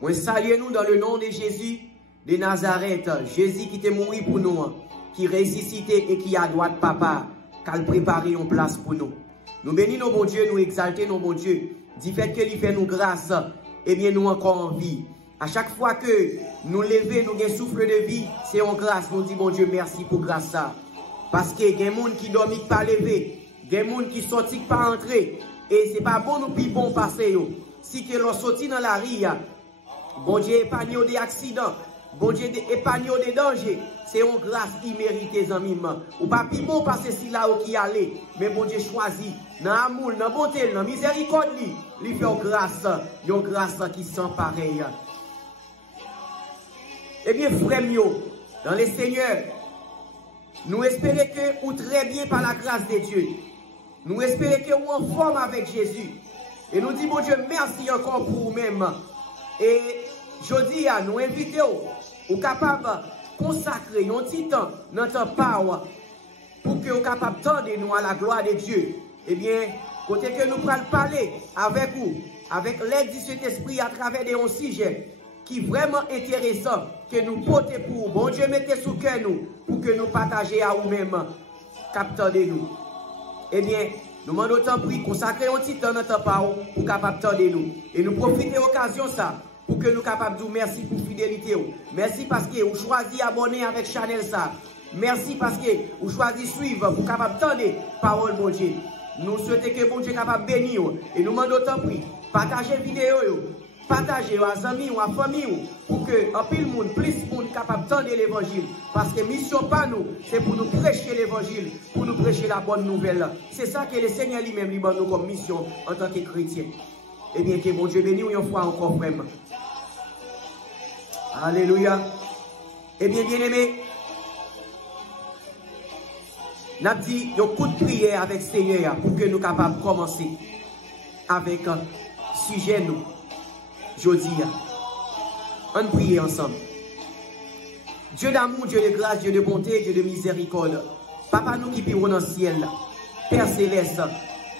Moi salue nous dans le nom de Jésus de Nazareth. Jésus qui t'est mort pour nous, qui ressuscité et qui a droit de papa, qui a préparé une place pour nous. Nous bénissons nos bon Dieu, nous exaltons nos bon Dieu. Du fait que lui fait nous grâce, eh bien nous encore en vie. À chaque fois que nous levons, nous avons souffle de vie, c'est en grâce. Nous disons bon Dieu merci pour grâce ça. Parce que il y a des gens qui dorment pas lever, il y a des gens qui sortent pas entrer. Et c'est pas bon nous puis bon passer. Si que l'on sortit dans la rue, bon Dieu épargne des accidents, bon Dieu épargne des dangers. C'est une grâce imméritée, amis. Ou pas plus bon passer si là où qui allait, mais bon Dieu choisit. Dans l'amour, dans la bonté, dans la miséricorde, il fait une grâce qui sent pareil. Eh bien, frère, dans le Seigneur, nous espérons que vous très bien par la grâce de Dieu. Nous espérons que vous en forme avec Jésus. Et nous disons, bon Dieu, merci encore pour vous-même. Et je dis à nous inviter, vous capables de consacrer un petit temps, notre part, pour que vous capables de nous à la gloire de Dieu. Eh bien, côté que nous pourrons parler avec vous, avec l'aide du Saint-Esprit à travers des sujets qui est vraiment intéressant, que nous portons pour vous. Bon Dieu, mettez sous cœur nous, pour que nous partagions à vous-même, capteurs de nous. Eh bien, nous demandons autant pour consacrer un petit temps notre parole pour capable de nous. Et nous profiter de l'occasion ça pour que nous capables de dire merci pour la fidélité. Merci parce que vous choisissez abonner avec Chanel ça. Merci parce que vous choisissez suivre pour capable de parole bon Dieu. Nous souhaitons que bon Dieu capable de bénir. Et nous demandons autant pour partager la vidéo. Partagez aux amis ou à la famille pour que un pile monde, plus de monde capable d'entendre l'évangile. Parce que mission pas nous, c'est pour nous prêcher l'évangile, pour nous prêcher la bonne nouvelle. C'est ça que le Seigneur lui-même lui donne nous comme mission en tant que chrétien. Eh bien, que bon Dieu bénisse une fois encore vraiment. Alléluia. Eh bien, bien-aimé, nous avons dit un coup de prière avec le Seigneur pour que nous soyons capables de commencer avec un sujet nous. Jodi, on prie ensemble. Dieu d'amour, Dieu de grâce, Dieu de bonté, Dieu de miséricorde. Papa nous qui vivons dans le ciel, Père céleste,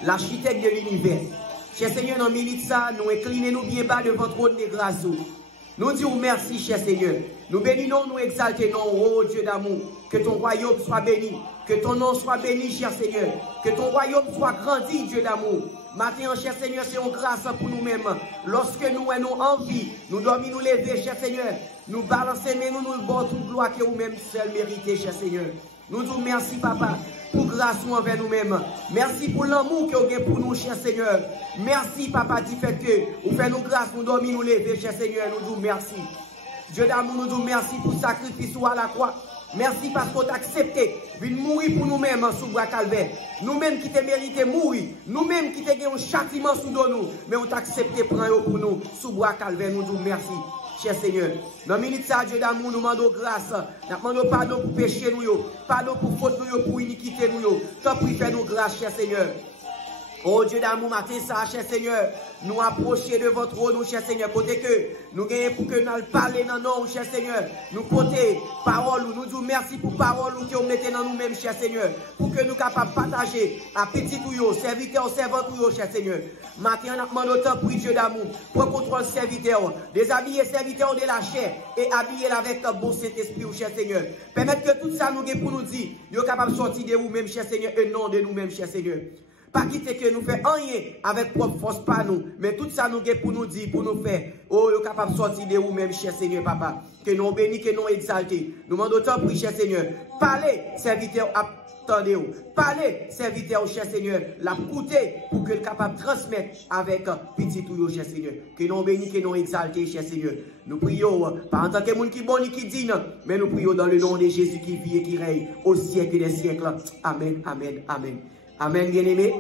l'architecte de l'univers. Cher Seigneur, dans minute ça, nous inclinons bien bas devant votre trône de grâce. Nous disons merci, cher Seigneur. Nous bénissons, nous exaltons, oh Dieu d'amour. Que ton royaume soit béni. Que ton nom soit béni, cher Seigneur. Que ton royaume soit grandi, Dieu d'amour. Maintenant, cher Seigneur, c'est une grâce pour nous-mêmes. Lorsque nous avons envie, nous dormons nous lever, cher Seigneur. Nous balancer, mais nous nous bons toute gloire que vous-même seul méritez, cher Seigneur. Nous disons merci, Papa, pour grâce envers nous-mêmes. Merci pour l'amour que vous avez pour nous, cher Seigneur. Merci, Papa, du fait que vous faites nous grâce, nous dormons nous lever, cher Seigneur. Nous disons merci. Dieu d'amour, nous disons merci pour le sacrifice à la croix. Merci parce qu'on t'a accepté de mourir pour nous-mêmes sous bras calvaire. Nous-mêmes qui t'ai mérité mourir. Nous-mêmes qui t'ai un châtiment sous nous. Mais on t'a accepté prendre pour nous sous bras calvaire. Nous disons merci, cher Seigneur. Dans la minute ça, Dieu d'amour, nous demandons grâce. Nous demandons pardon pour péché nous. Pardon pour faute nous, pour iniquité nous. Tant pis, fais-nous grâce, cher Seigneur. Oh Dieu d'amour, matin ça, cher Seigneur, nous approcher de votre trône, cher Seigneur, côté que nous gagnons pour que nous parlions dans nous, cher Seigneur, nous porter parole, nous disons merci pour parole que vous mettez dans nous-mêmes, cher Seigneur, pour que nous capables de partager à petit ou serviteur, servante ou cher Seigneur. Matin, on a demandé autant pour Dieu d'amour, pour contrôle serviteur, déshabiller serviteur de la chair et habiller avec un bon Saint-Esprit, cher Seigneur. Permettre que tout ça nous gagne pour nous dire, nous sommes capables de sortir de vous-même, cher Seigneur, et non de nous-mêmes, cher Seigneur. Pas quitter que nous faisons rien avec propre force, pas nous. Mais tout ça nous est pour nous dire, pour nous faire. Oh, nous sommes capables de sortir de vous-même, cher Seigneur, Papa. Que nous bénis, que nous exaltés. Nous demandons autant pour cher Seigneur. Parlez, serviteur, attendez-vous. Parlez, serviteur, cher Seigneur. La coûter pour que nous capables de transmettre avec petit ou cher Seigneur. Que nous bénis, que nous exaltés, cher Seigneur. Nous prions, pas en tant que monde qui bon ni qui dit, mais nous prions dans le nom de Jésus qui vit et qui règne au siècle des siècles. Amen, amen, amen. Amen, bien-aimé.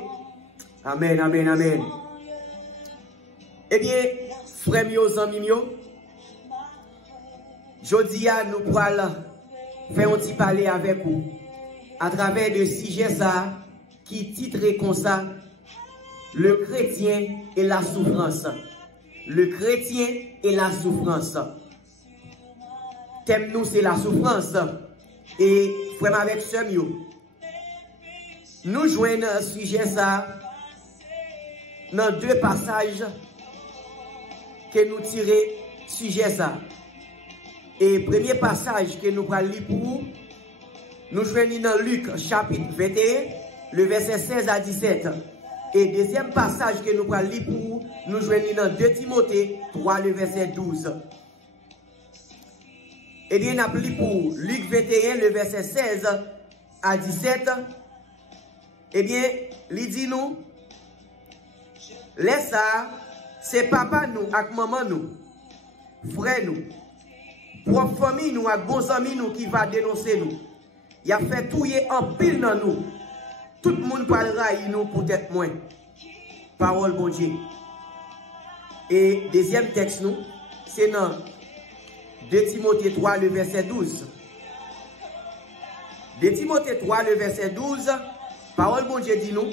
Amen, amen, amen. Eh bien, frères mios, amis mios, jodi a nous pourrons faire un petit parler avec vous à travers de sujet ça qui titre comme ça, le chrétien et la souffrance. Le chrétien et la souffrance. Thème nous c'est la souffrance. Et frère avec ce mieux. Nous joignons un sujet ça dans deux passages que nous tirons sujet ça. Et premier passage que nous allons lire pour vous, nous joignons dans Luc chapitre 21, le verset 16 à 17. Et deuxième passage que nous allons lire pour vous, nous joignons dans 2 Timothée 3, le verset 12. Et bien, nous allons lire pour Luc 21, le verset 16 à 17. Eh bien, il dit nous, laisse ça, c'est papa nous, avec maman nous, frère nous, propre famille nous, avec bons amis nous qui va dénoncer nous. Il a fait tout en pile dans nous. Tout le monde parlera nous peut-être moins. Parole bon Dieu. Et deuxième texte nous, c'est dans 2 Timothée 3, le verset 12. 2 Timothée 3, le verset 12. Parole bon Dieu dit nous,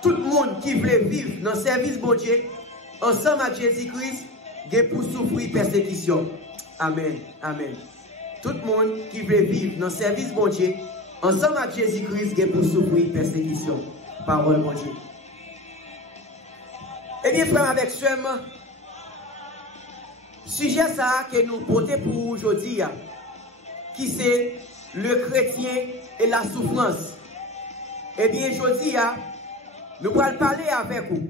tout le monde qui veut vivre dans le service bon Dieu, ensemble avec Jésus-Christ, est pour souffrir persécution. Amen. Amen. Tout le monde qui veut vivre dans le service bon Dieu, ensemble avec Jésus-Christ, est pour souffrir persécution. Parole bon Dieu. Eh bien, frère, avec ce sujet ça que nous portons pour aujourd'hui, qui c'est le chrétien et la souffrance. Eh bien, aujourd'hui, nous allons parler avec vous.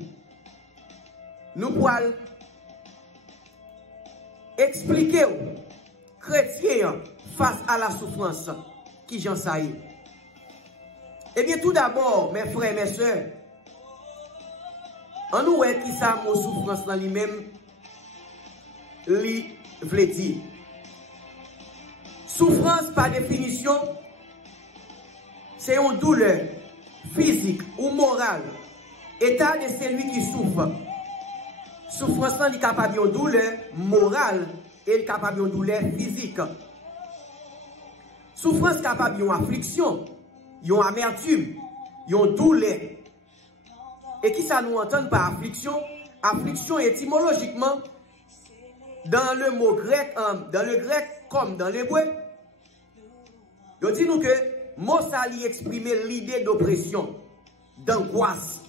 Nous allons expliquer aux chrétiens face à la souffrance qui j'en sais. Eh bien, tout d'abord, mes frères et mes soeurs, on nous voit qui ça, mon souffrance dans lui-même, lui veut dire. Souffrance, par définition, c'est une douleur physique ou morale, état de celui qui souffre. Souffrance est capable de douleur morale et capable de douleur physique. Souffrance est capable de affliction, une amertume, une douleur. Et qui ça nous entend par affliction? Affliction étymologiquement, dans le mot grec, dans le grec comme dans l'hébreu, il dit nous que mot ça lui exprime l'idée d'oppression, d'angoisse.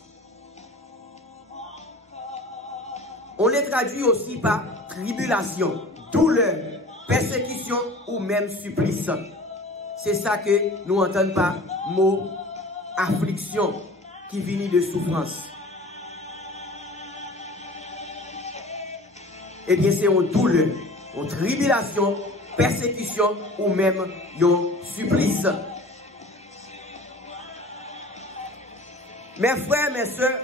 On les traduit aussi par tribulation, douleur, persécution ou même supplice. C'est ça que nous entendons par mot affliction qui vient de souffrance. Eh bien, c'est une douleur, une tribulation, persécution ou même un supplice. Mes frères, mes soeurs,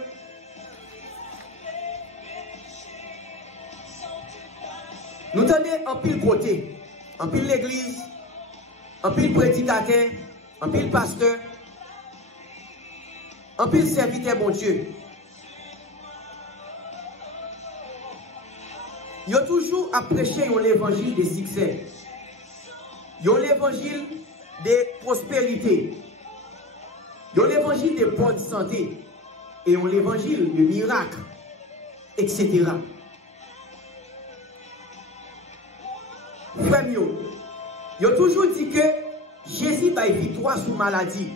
nous tenons en pile côté, en pile l'église, en pile prédicateur, en pile pasteur, en pile serviteur bon Dieu. Ils ont toujours à prêcher l'évangile de succès. Ils ont l'évangile de prospérité. Ils ont l'évangile de bonne santé. Et ils ont l'évangile de miracle, etc. Frère, ils ont toujours dit que Jésus a une victoire sur maladie.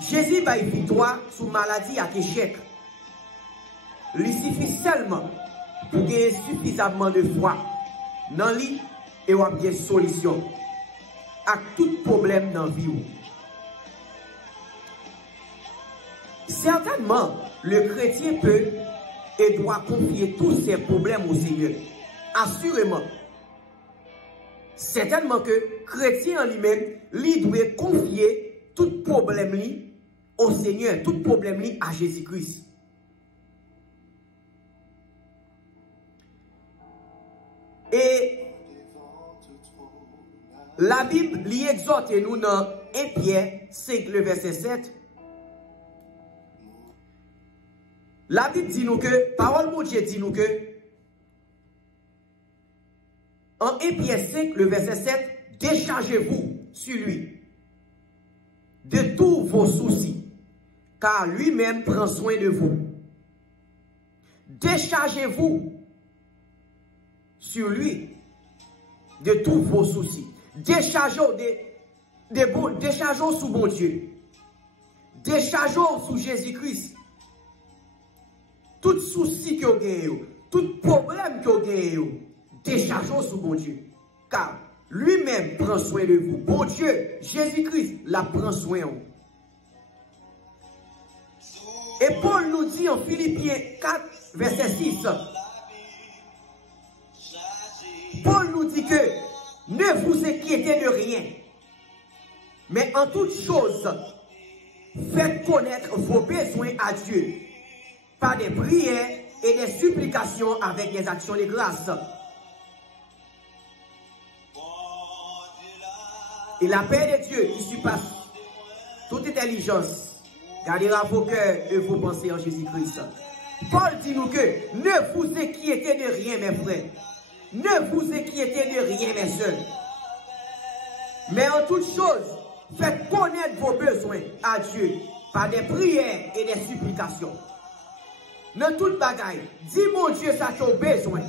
Jésus a une victoire sur maladie à échec. Il suffit seulement pour gagner suffisamment de foi dans lui et avoir une solution à tout problème dans la vie. Certainement, le chrétien peut et doit confier tous ses problèmes au Seigneur. Assurément. Certainement que le chrétien en lui-même, lui doit confier tout problème lui au Seigneur, tout problème lui à Jésus-Christ. Et la Bible lui exhorte nous dans 1 Pierre 5, le verset 7. La Bible dit nous que, parole de Dieu dit nous que, en 1 Pierre 5, le verset 7, déchargez-vous sur lui de tous vos soucis, car lui-même prend soin de vous. Déchargez-vous sur lui de tous vos soucis. Déchargeons sous bon Dieu. Déchargeons sous Jésus-Christ. tout souci que vous avez, tout problème que vous avez, déchargez sur bon Dieu. Car lui-même prend soin de vous. Bon Dieu, Jésus-Christ, la prend soin. Et Paul nous dit en Philippiens 4, verset 6, Paul nous dit que ne vous inquiétez de rien, mais en toute chose, faites connaître vos besoins à Dieu par des prières et des supplications avec des actions de grâce. Et la paix de Dieu qui surpasse toute intelligence gardera vos cœurs et vos pensées en Jésus-Christ. Paul dit nous que ne vous inquiétez de rien, mes frères. Ne vous inquiétez de rien, mes sœurs. Mais en toute chose, faites connaître vos besoins à Dieu par des prières et des supplications. Dans toute bagaille, dis mon Dieu ça tu as besoin.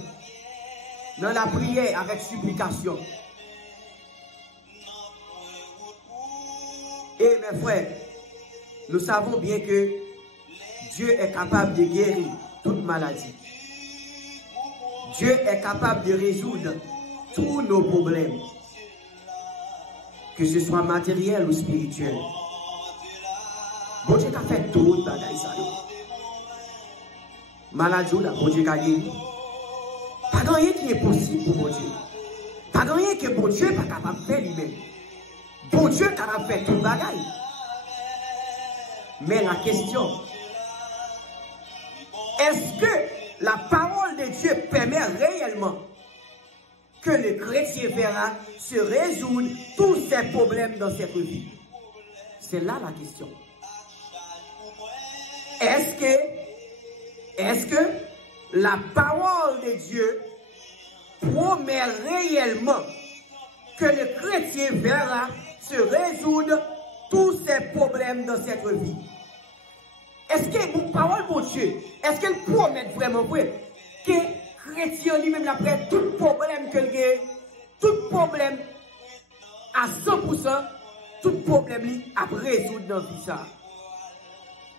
Dans la prière avec supplication. Et mes frères, nous savons bien que Dieu est capable de guérir toute maladie. Dieu est capable de résoudre tous nos problèmes, que ce soit matériel ou spirituel. Bon Dieu a fait tout le bagaille ça. Maladie là, bon Dieu a guéri. Pas de rien qui est possible pour bon Dieu. Pas de rien que bon Dieu n'est pas capable de faire lui-même. Bon Dieu est capable de faire tout le bagaille. Mais la question, est-ce que la parole de Dieu permet réellement que le chrétien verra se résoudre tous ses problèmes dans cette vie? C'est là la question. Est-ce que la parole de Dieu promet réellement que le chrétien verra se résoudre tous ses problèmes dans cette vie? Est-ce que la parole de Dieu, est-ce qu'elle promet vraiment vrai que le chrétien lui-même, après tout problème qu'il a, tout problème à 100%, tout problème lui a résoudre dans vie ça?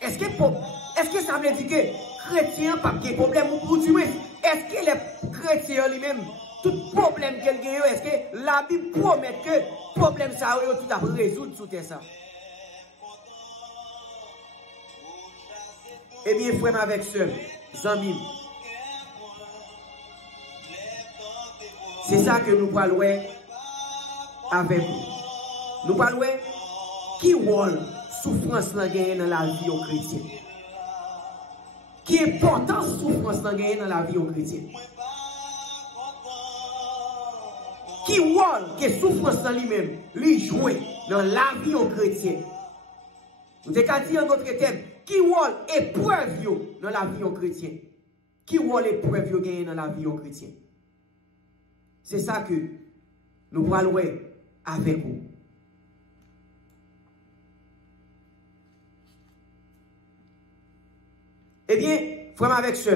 Est-ce que ça veut dire que le chrétien n'a pas de problème pour Dieu? Est-ce que le chrétien lui-même, tout problème qu'il a, est-ce que la Bible promet que le problème ça a tout à résoudre sous ça? Eh bien, frère avec ce amis, c'est ça que nous parlons avec vous. Nous parlons qui rôle souffrance dans la vie au chrétien. Qui importance souffrance dans la vie au chrétien. Qui rôle que souffrance dans lui-même, lui jouer dans la vie au chrétien. Nous avons dit en d'autres termes, qui rôle épreuve dans la vie au chrétien? Qui rôle épreuve gagne dans la vie au chrétien? C'est ça que nous parlons avec vous. Eh bien, frère avec ce,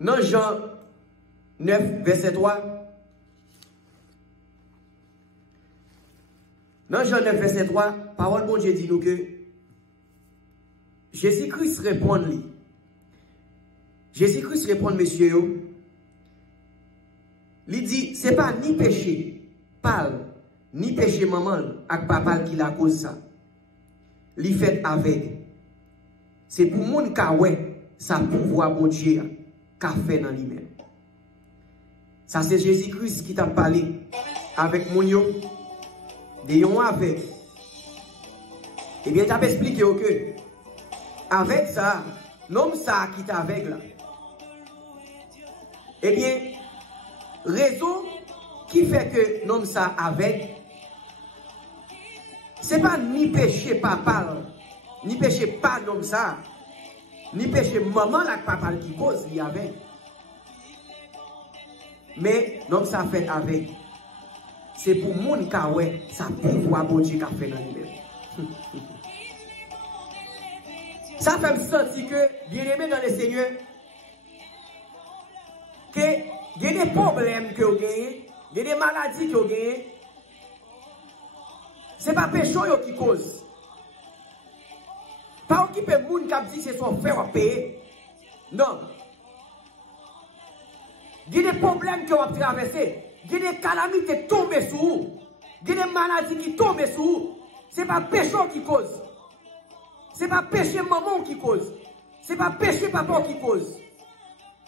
dans Jean 9, verset 3, dans Jean 9, verset 3, parole bon Dieu dit nous que Jésus-Christ répond lui. Jésus-Christ répond, monsieur, il dit, c'est pas ni péché, parle, ni péché maman, avec papa qui la cause ça. Li fait avec. C'est pour moun ka ouais, ça pouvoir bon Dieu qu'a fait dans lui-même. Ça c'est Jésus-Christ qui t'a parlé avec mon yo. De yon avec. Eh bien, tu as expliqué que avec ça, l'homme ça qui t'a avec là. Eh bien, raison qui fait que l'homme ça avec, c'est pas ni péché papa, ni péché pas l'homme ça, ni péché maman là que papa qui cause il avec. Mais l'homme ça fait avec. C'est pour moun ka ouais, ça pouvoir bon Dieu qu'a fait dans lui-même. Ça fait me sentir que, bien aimé dans le Seigneur, que il y a des problèmes que vous gagnez, il y a des maladies que vous gagnez. Ce n'est pas péché qui cause. Pas occuper le monde qui a dit c'est son frère à payer. Non. Il y a des problèmes qui ont traversé. Il y a des calamités qui tombent sur vous. Il y a des maladies qui tombent sur vous. Ce n'est pas péché qui cause. Ce n'est pas péché maman qui cause. Ce n'est pas péché papa qui cause.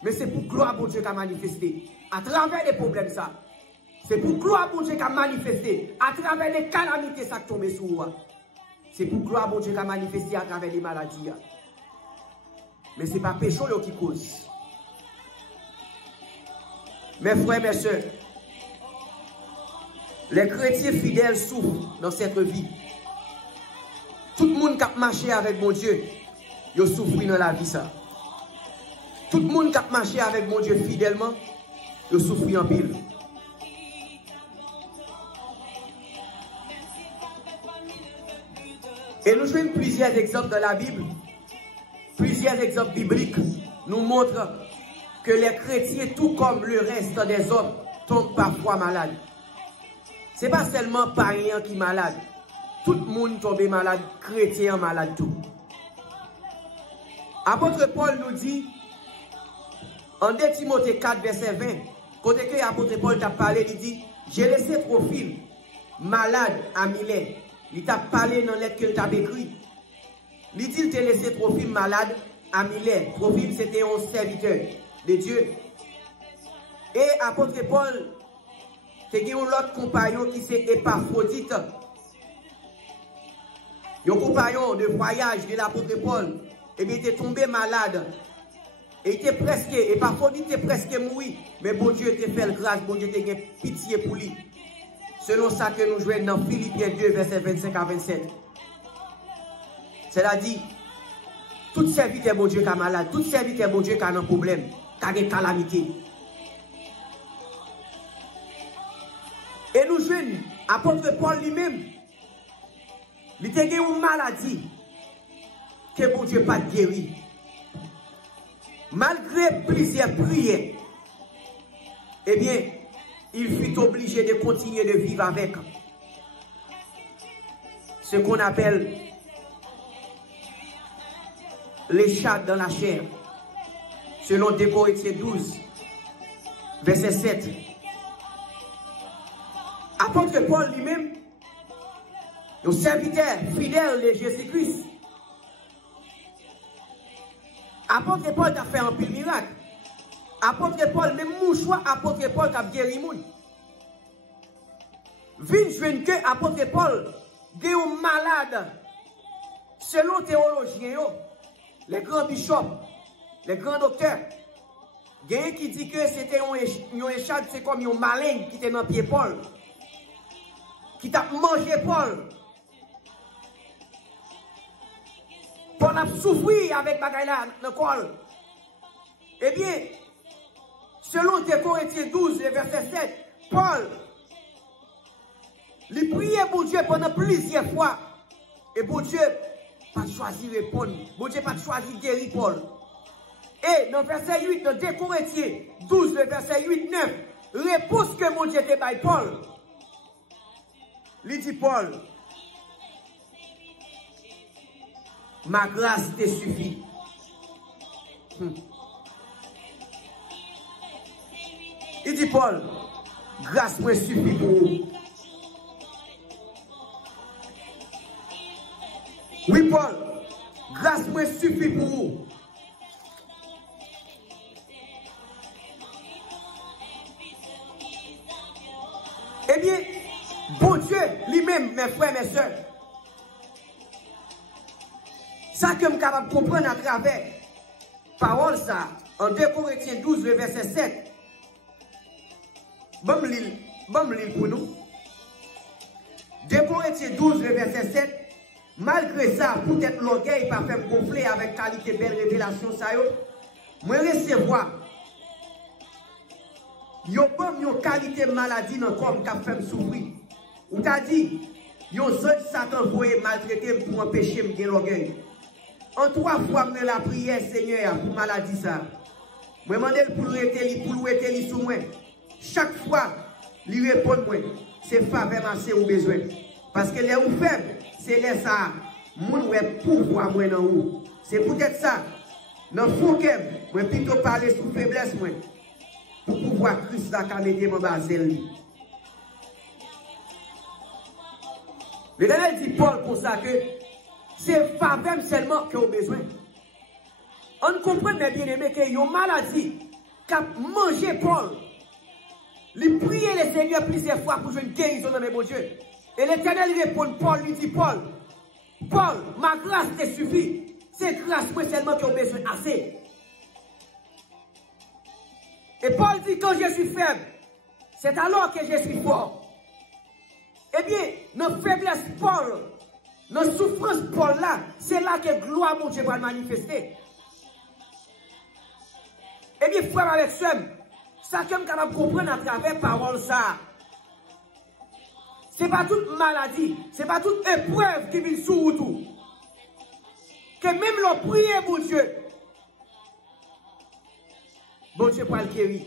Mais c'est pour gloire pour Dieu qui a manifesté. À travers les problèmes ça. C'est pour gloire pour Dieu qui a manifesté. À travers les calamités ça qui tombent sur vous. C'est pour gloire pour Dieu qui a manifesté à travers les maladies. Mais ce n'est pas péché qui cause. Mes frères, mes soeurs, les chrétiens fidèles souffrent dans cette vie. Tout le monde qui a marché avec mon Dieu, il souffre dans la vie ça. Tout le monde qui a marché avec mon Dieu fidèlement, il souffre en pile. Et nous jouons plusieurs exemples dans la Bible. Plusieurs exemples bibliques nous montrent que les chrétiens, tout comme le reste des hommes, tombent parfois malades. Ce n'est pas seulement païens qui sont malades. Tout le monde tombe malade, chrétien malade tout. Apôtre Paul nous dit, en 2 Timothée 4, verset 20, quand l'apôtre Paul t'a parlé, il dit, j'ai laissé Trophime malade à Milet. Il t'a parlé dans lettre qu'il t'a écrit. Il dit, il t'a laissé Trophime malade à Milet. Trophime, c'était un serviteur de Dieu. Et apôtre Paul, c'est un autre compagnon qui s'est Épaphrodite. Un compagnon de voyage de l'apôtre Paul, et bien, il était tombé malade. Et il était presque, Épaphrodite était presque mort. Mais bon Dieu était fait grâce, bon Dieu était pitié pour lui. Selon ça que nous jouons dans Philippiens 2, verset 25 à 27. C'est-à-dire, tout serviteur bon Dieu qui est malade, tout serviteur bon Dieu qui a un problème, qui a des calamités. Et nous jeunes, apôtre Paul lui-même, il était une maladie que bon Dieu n'a pas guéri. Malgré plusieurs prières, eh bien, il fut obligé de continuer de vivre avec ce qu'on appelle les chats dans la chair, selon 2 Corinthiens 12, verset 7. Apôtre Paul lui-même, le serviteur fidèle de Jésus-Christ, apôtre Paul a fait un pile miracle. Apôtre Paul, même mouchoir, apôtre Paul a guéri moun. Vin jeune que apôtre Paul, est un malade, selon théologiens, les grands bishops, les grands docteurs. Il y a un qui dit que c'était un échad, c'est comme un malin qui était dans le pied Paul, qui t'a mangé Paul. Paul a souffert avec Bagaïla dans le col. Eh bien, selon 2 Corinthiens 12, verset 7, Paul, il priait pour Dieu pendant plusieurs fois. Et pour Dieu, pas choisi répondre. Bon Dieu, pas choisi guérir Paul. Et dans verset 8, dans 2 Corinthiens 12, verset 8, 9, réponse que mon Dieu te baille Paul. Il dit Paul, ma grâce te suffit. Il dit Paul, grâce me suffit pour vous. Oui Paul, grâce me suffit pour vous. Eh bien, bon Dieu lui-même, mes frères, mes soeurs, ça que je suis capable de comprendre à travers parole ça, en 2 Corinthiens 12, verset 7. Bon, lire pour nous. 2 Corinthiens 12, verset 7. Malgré ça, peut-être l'orgueil pas fait gonfler avec qualité belle révélation ça yo. Moi recevoir. Yo bon yo qualité maladie dans corps qui fait souffrir. Ou t'a dit, yo seul Satan voye maltraiter pour empêcher me gagner l'orgueil. En 3 fois me la prière Seigneur pour maladie ça. Moi demande pour louer sous moi. Chaque fois, lui répond moi, c'est faveur marché ou besoin. Parce que les ou faibles, c'est les ça. moun ouais pouvoir moi dans ou. C'est peut-être ça. Dans fond que moi plutôt parler sous faiblesse moi pour pouvoir Christ la mettre mon basel. L'Éternel dit Paul pour ça que c'est faveur seulement que vous avez besoin. On comprend mes bien-aimés qu'il y a une maladie qui a mangé Paul. Il priait le Seigneur plusieurs fois pour jouer une guérison dans mes bons dieux. Et l'Éternel répond, Paul lui dit, Paul, ma grâce te suffit. C'est grâce moi seulement que vous avez besoin assez. Et Paul dit, quand je suis faible, c'est alors que je suis fort. Eh bien, nos faiblesses Paul, nos souffrances Paul là, c'est là que gloire mon Dieu va manifester. Eh bien, frère avec ça, ça que je suis capable de comprendre à travers parole ça. Ce n'est pas toute maladie, ce n'est pas toute épreuve qui vient sur tout. Que même le prier, mon Dieu, bon Dieu pour le guérir.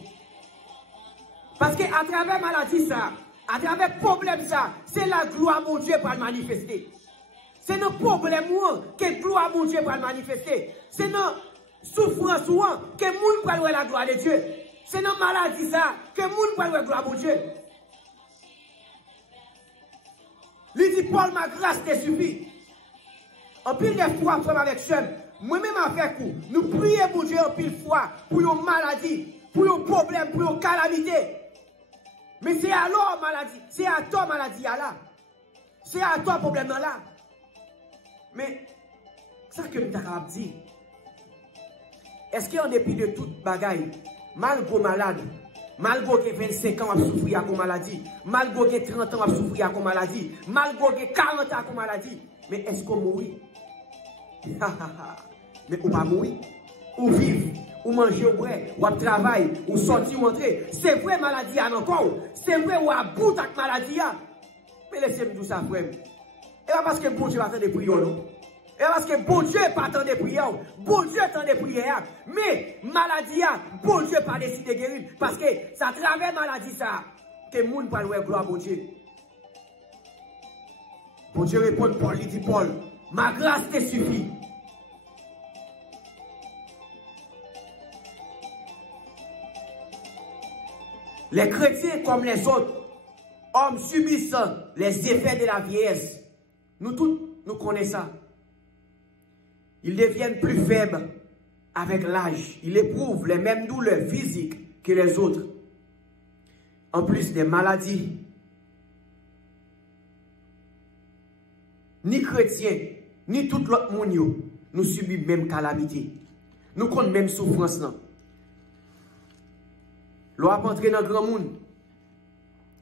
Parce qu'à travers maladie ça, à travers problème ça, c'est la gloire mon Dieu pour le manifester. C'est nos problèmes que gloire mon Dieu pour le manifester. C'est nos souffrances que moun pour la gloire de Dieu. C'est nos maladies ça que moun pour la gloire de Dieu. Il dit Paul, ma grâce te suffit. En pile de fois, frère avec Shem, moi-même avec vous, nous prions pour Dieu en pile fois pour nos maladies, pour nos problèmes, pour nos calamités. Mais c'est alors maladie, c'est à toi maladie là. C'est à toi problème là. Mais, ça que nous avons dit, est-ce qu'en dépit de toute bagaille, malgré malade, malgré 25 ans à souffrir à une maladie, malgré 30 ans à souffrir à une maladie, malgré 40 ans à une maladie, mais est-ce qu'on mourit? Mais ou pas mourir, ou vivre, ou manger au vrai, ou travailler, ou sortir, ou entrer. C'est vrai maladie à encore, c'est vrai ou à bout de maladie. Mais laissez-moi tout ça, frère. Et pas parce que bon Dieu attend des prières, non? Et parce que bon Dieu pas attend des prières, bon Dieu attend des prières. Mais maladie, bon Dieu pas décidé de guérir. Parce que ça travers maladie ça, que le monde va louer gloire à bon Dieu. Bon Dieu répond, Paul, il dit Paul, ma grâce te suffit. Les chrétiens comme les autres, hommes subissent les effets de la vieillesse. Nous tous, nous connaissons ça. Ils deviennent plus faibles avec l'âge. Ils éprouvent les mêmes douleurs physiques que les autres. En plus des maladies. Ni chrétiens, ni tout l'autre monde, nous subissons même calamité. Nous connaissons même souffrance. L'on a entré dans le grand monde,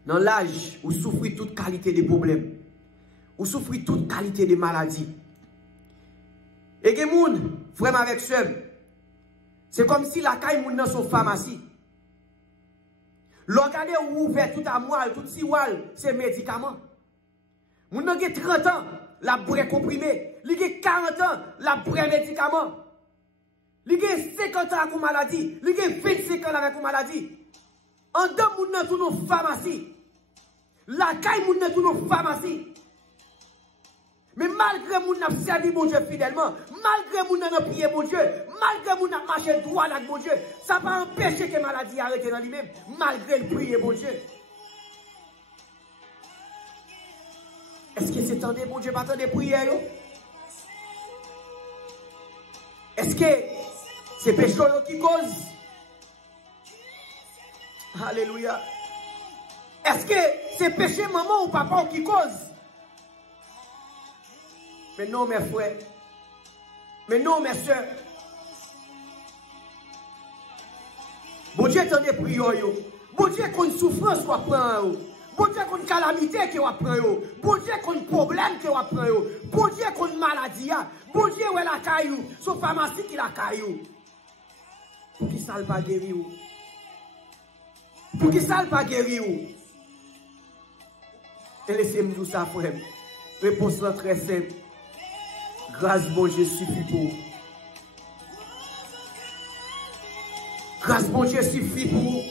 dans l'âge où souffrit toute qualité de problèmes, où souffrit toute qualité de maladies. Et que moun, frère avec soeur, c'est comme si la caille moun dans son pharmacie. L'organe ou ouvert tout à moelle, tout si wal, c'est médicaments. Moun nan gen 30 ans, la bré comprimé. Li gen 40 ans, la bré médicament. Li gen 50 ans avec une maladie. Li gen 25 ans avec une maladie. En deux moun nan tout nos pharmacies. La caille moun nan tout nos pharmacies. Mais malgré moun n'a servi mon Dieu fidèlement, malgré moun n'a prié mon Dieu, malgré moun n'a marché droit avec mon Dieu, ça n'a pas empêché que la maladie arrête dans lui-même, malgré le prier mon Dieu. Est-ce que c'est temps de mon Dieu pas tant de prière? Est-ce que c'est péché qui cause? Alléluia. Est-ce que c'est péché maman ou papa qui cause? Mais non, mes frères. Mais non, mes soeurs. Bon Dieu, t'en es prière. Bon Dieu, qu'on souffrance soit prend. Bon Dieu, qu'on calamité qui va prendre. Bon Dieu, qu'on problème qui va prendre. Bon Dieu, qu'on maladie. Bon Dieu, où est la caillou. Son pharmacie qui la caillou. Pour qui ça ne pas guérir? Pour qui ça ne pas guérir? Et laissez-moi dire ça, frère. Réponse très simple. Grâce bon Dieu suffit pour vous. Grâce bon Dieu suffit pour vous.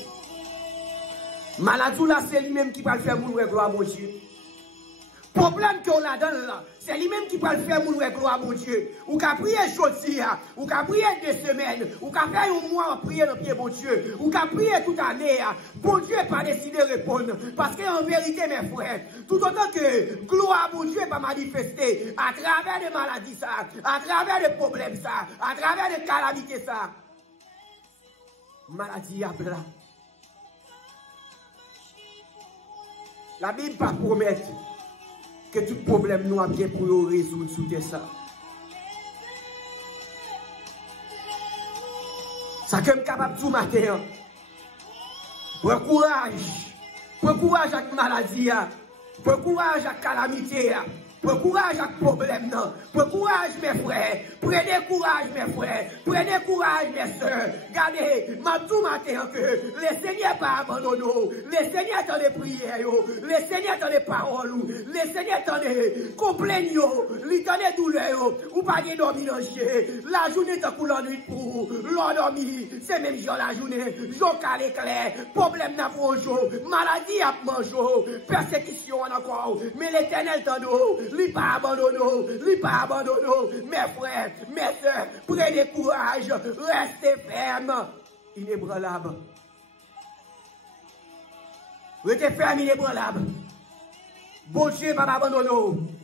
Maladie là, c'est lui-même qui va le faire mourir, gloire mon Dieu. Problème qu'on a dans là, c'est lui-même qui peut le faire mon gloire mon Dieu. Ou qu'à prier aujourd'hui, ou qu'à prier 2 semaines, ou qu'à faire un mois en prier dans pied mon Dieu, ou qu'à prier toute année, bon Dieu n'a pas décidé de répondre. Parce qu'en vérité, mes frères, tout autant que gloire mon Dieu pas manifester à travers des maladies ça, à travers des problèmes ça, à travers des calamités ça. Maladie à blanc. La Bible pas promettre que tout problème nous a bien pour résoudre sous ça. Ça que je suis capable tout matin. Prends courage avec maladie, prends courage avec calamité, prends courage avec problème. Prends courage mes frères, prenez courage mes frères, prenez courage mes soeurs. Regardez, tout matin que le Seigneur pas abandonné, le Seigneur dans les prières, le Seigneur dans les paroles, le Seigneur dans les complaintes, le dans les douleurs, ou pas de dormir dans le la journée de couleur nuit pour l'endormi, c'est même jour la journée, jour calé clair, problème n'a pas jour, maladie à manger, persécution encore, mais l'Éternel t'en nous, lui pas abandonné, lui pas abandonné, mes frères, mes soeurs, prenez courage, restez fermes, inébranlable. Restez fermes, inébranlable. Bon Dieu, pas abandonner.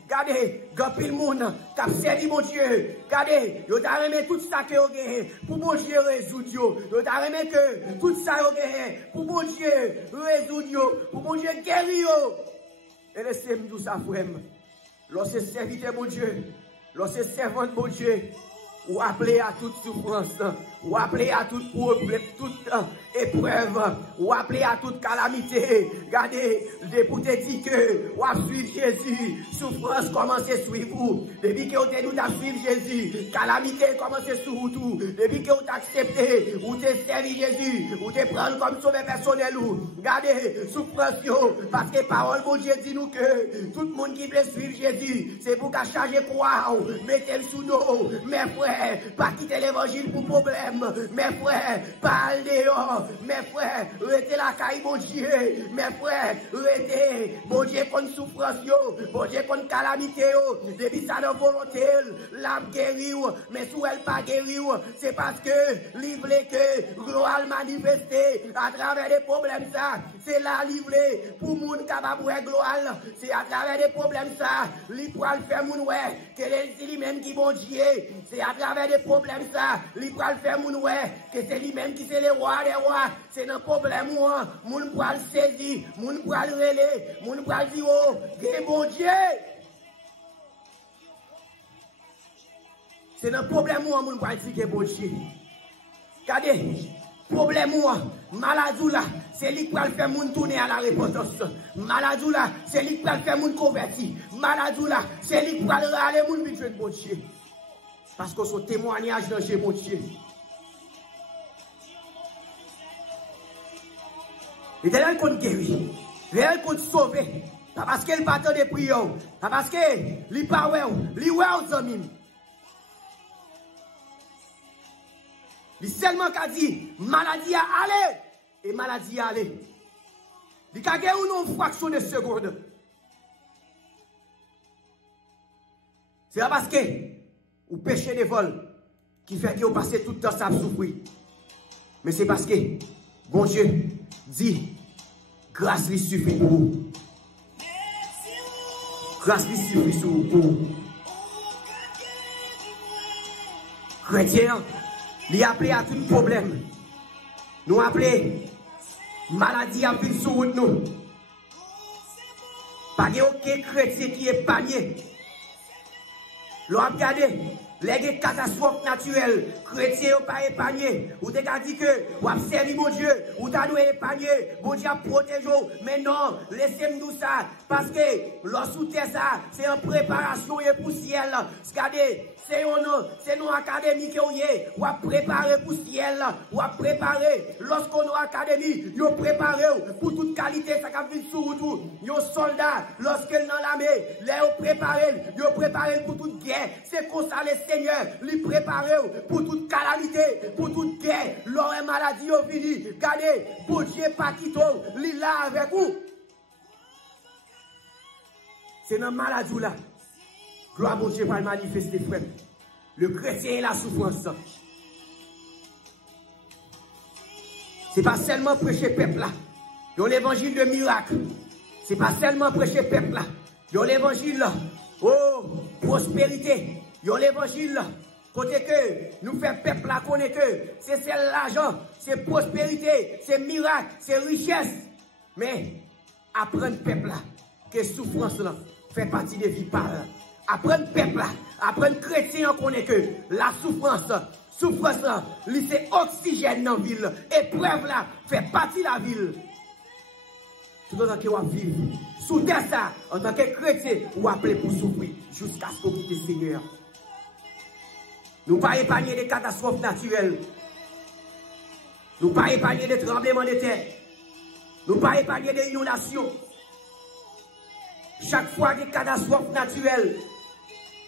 Regardez, grand le monde qui a servi mon Dieu. Regardez, vous avez remis tout ça que vous avez pour mon Dieu résoudre. Vous avez remis que tout ça que vous avez pour mon Dieu résoudre, pour mon Dieu guérir. Et laissez-moi tout ça, frère. Lorsque serviteur mon Dieu, lorsque servant mon Dieu, ou appelé à toute souffrance, ou appelé à toute problème, toute épreuve, ou appelé à toute calamité. Regardez, pour te dire que, ou à suivre Jésus, souffrance commence à suivre vous. Depuis que vous avez suivi Jésus, calamité commence à suivre tout. Depuis que vous avez accepté, ou te servi Jésus, ou te prendre comme sauveur personnel. Regardez, souffrance, parce que parole de Dieu dit nous que tout le monde qui veut suivre Jésus, c'est pour qu'à charger croix, mettez-le sous nous, mes frères. Pas quitter l'évangile pour problème. Mes frères, parle dehors. Mes frères, restez la caille, mon Dieu. Mes frères, restez. Bon Dieu, contre souffrance, bon Dieu, contre calamité, depuis ça dans volonté, l'âme guérit, mais sous elle pas guérit, c'est parce que, livre que, gloire manifesté à travers des problèmes, ça, c'est là, livre pour moun capable de gloire, c'est à travers des problèmes, ça, li pour le faire moun ouais, que c'est lui-même qui bon Dieu, c'est à travers des problèmes ça, li pour le faire moun ouais, que c'est lui-même qui c'est le roi des rois, c'est un problème moi, moun pour le saisir, moun pour le relais, moun pour le dire oh, que bon Dieu. C'est un problème moi, moun pour le dire que bon Dieu. Regardez, problème moi, maladou là, c'est lui qui va le faire moun tourner à la repentance. Maladou là, c'est lui qui va le faire moun converti. Maladou là, c'est lui qui va le aller moun vite de bon Dieu. Parce que son témoignage dans chez mon Dieu. Il est là qu'on guérit. Il est là qu'on sauve. Pas parce qu'il pas de prière. Pas parce qu'il n'est pas ouais. Il est ouais aux amis. Il seulement qu'a dit, maladie à aller. Et maladie à aller. Il a gagné une fraction de seconde. C'est parce que ou péché de vol qui fait que vous passez tout le temps ça souffrir. Mais c'est parce que bon Dieu dit grâce lui suffit pour vous. Grâce lui suffit pour vous. Chrétien, lui appelé à tout problème. Nous appelé maladie à vivre sur nous. Pas aucun chrétien qui est panier. L'on a regardé les catastrophes naturelles, chrétiens n'ont pas épargné. Ou t'as dit que, ou a servi mon Dieu, ou t'as nous épargné, mon Dieu a protégé. Mais non, laissez-nous ça. Parce que, lorsque ça, c'est en préparation pour le ciel. Regardez, c'est nos académies qui ont ou a préparé pour le ciel, ou a préparé, lorsqu'on a académie, ils ont préparé pour toute qualité, ça va venir sur tout. Ils ont soldats, lorsqu'ils dans l'armée, ils ont préparé pour toute guerre. C'est comme ça les Seigneur, les préparer pour toute calamité, pour toute guerre, leur maladie au fini. Regardez, pour Dieu pas quitté, il là avec vous. c'est dans la maladie là. Gloire à mon Dieu va le manifester, frère. Le chrétien est la souffrance. C'est pas seulement prêcher peuple là. Dans l'évangile de miracle. C'est pas seulement prêcher peuple là. Dans l'évangile là. Oh, prospérité. Dans l'évangile là. Côté que nous faisons peuple là, connaît que c'est l'argent, c'est prospérité, c'est miracle, c'est richesse. Mais apprendre peuple là, que souffrance là fait partie des vies par là. Apprendre peuple là, apprendre chrétien connaît que la souffrance là, c'est oxygène dans la ville. Épreuve là fait partie de la ville. Tout le temps que vous vivez sous terre ça, en tant que chrétien, vous appelez pour souffrir jusqu'à ce que vous quittez le Seigneur. Nous ne pas épargner des catastrophes naturelles. Nous ne pas épargner des tremblements de terre. Nous ne pas épargner des inondations. Chaque fois des catastrophes naturelles,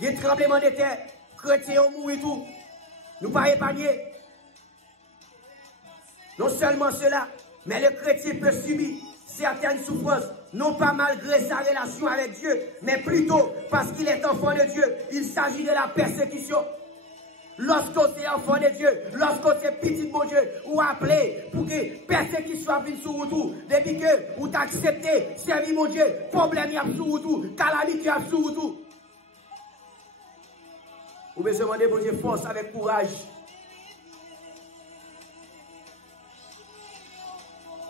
des tremblements de terre, chrétiens ont mouru tout. Nous ne pas épargner. Non seulement cela, mais le chrétien peut subir certaines souffrances, non pas malgré sa relation avec Dieu, mais plutôt parce qu'il est enfant de Dieu. Il s'agit de la persécution. Lorsqu'on est enfant de Dieu, lorsqu'on est petit de mon Dieu, ou appelé pour que persécution vienne sur vous, depuis que vous acceptez, servir mon Dieu, problème y a sur vous, calamité y a sur vous. Vous pouvez demander mon Dieu force avec courage.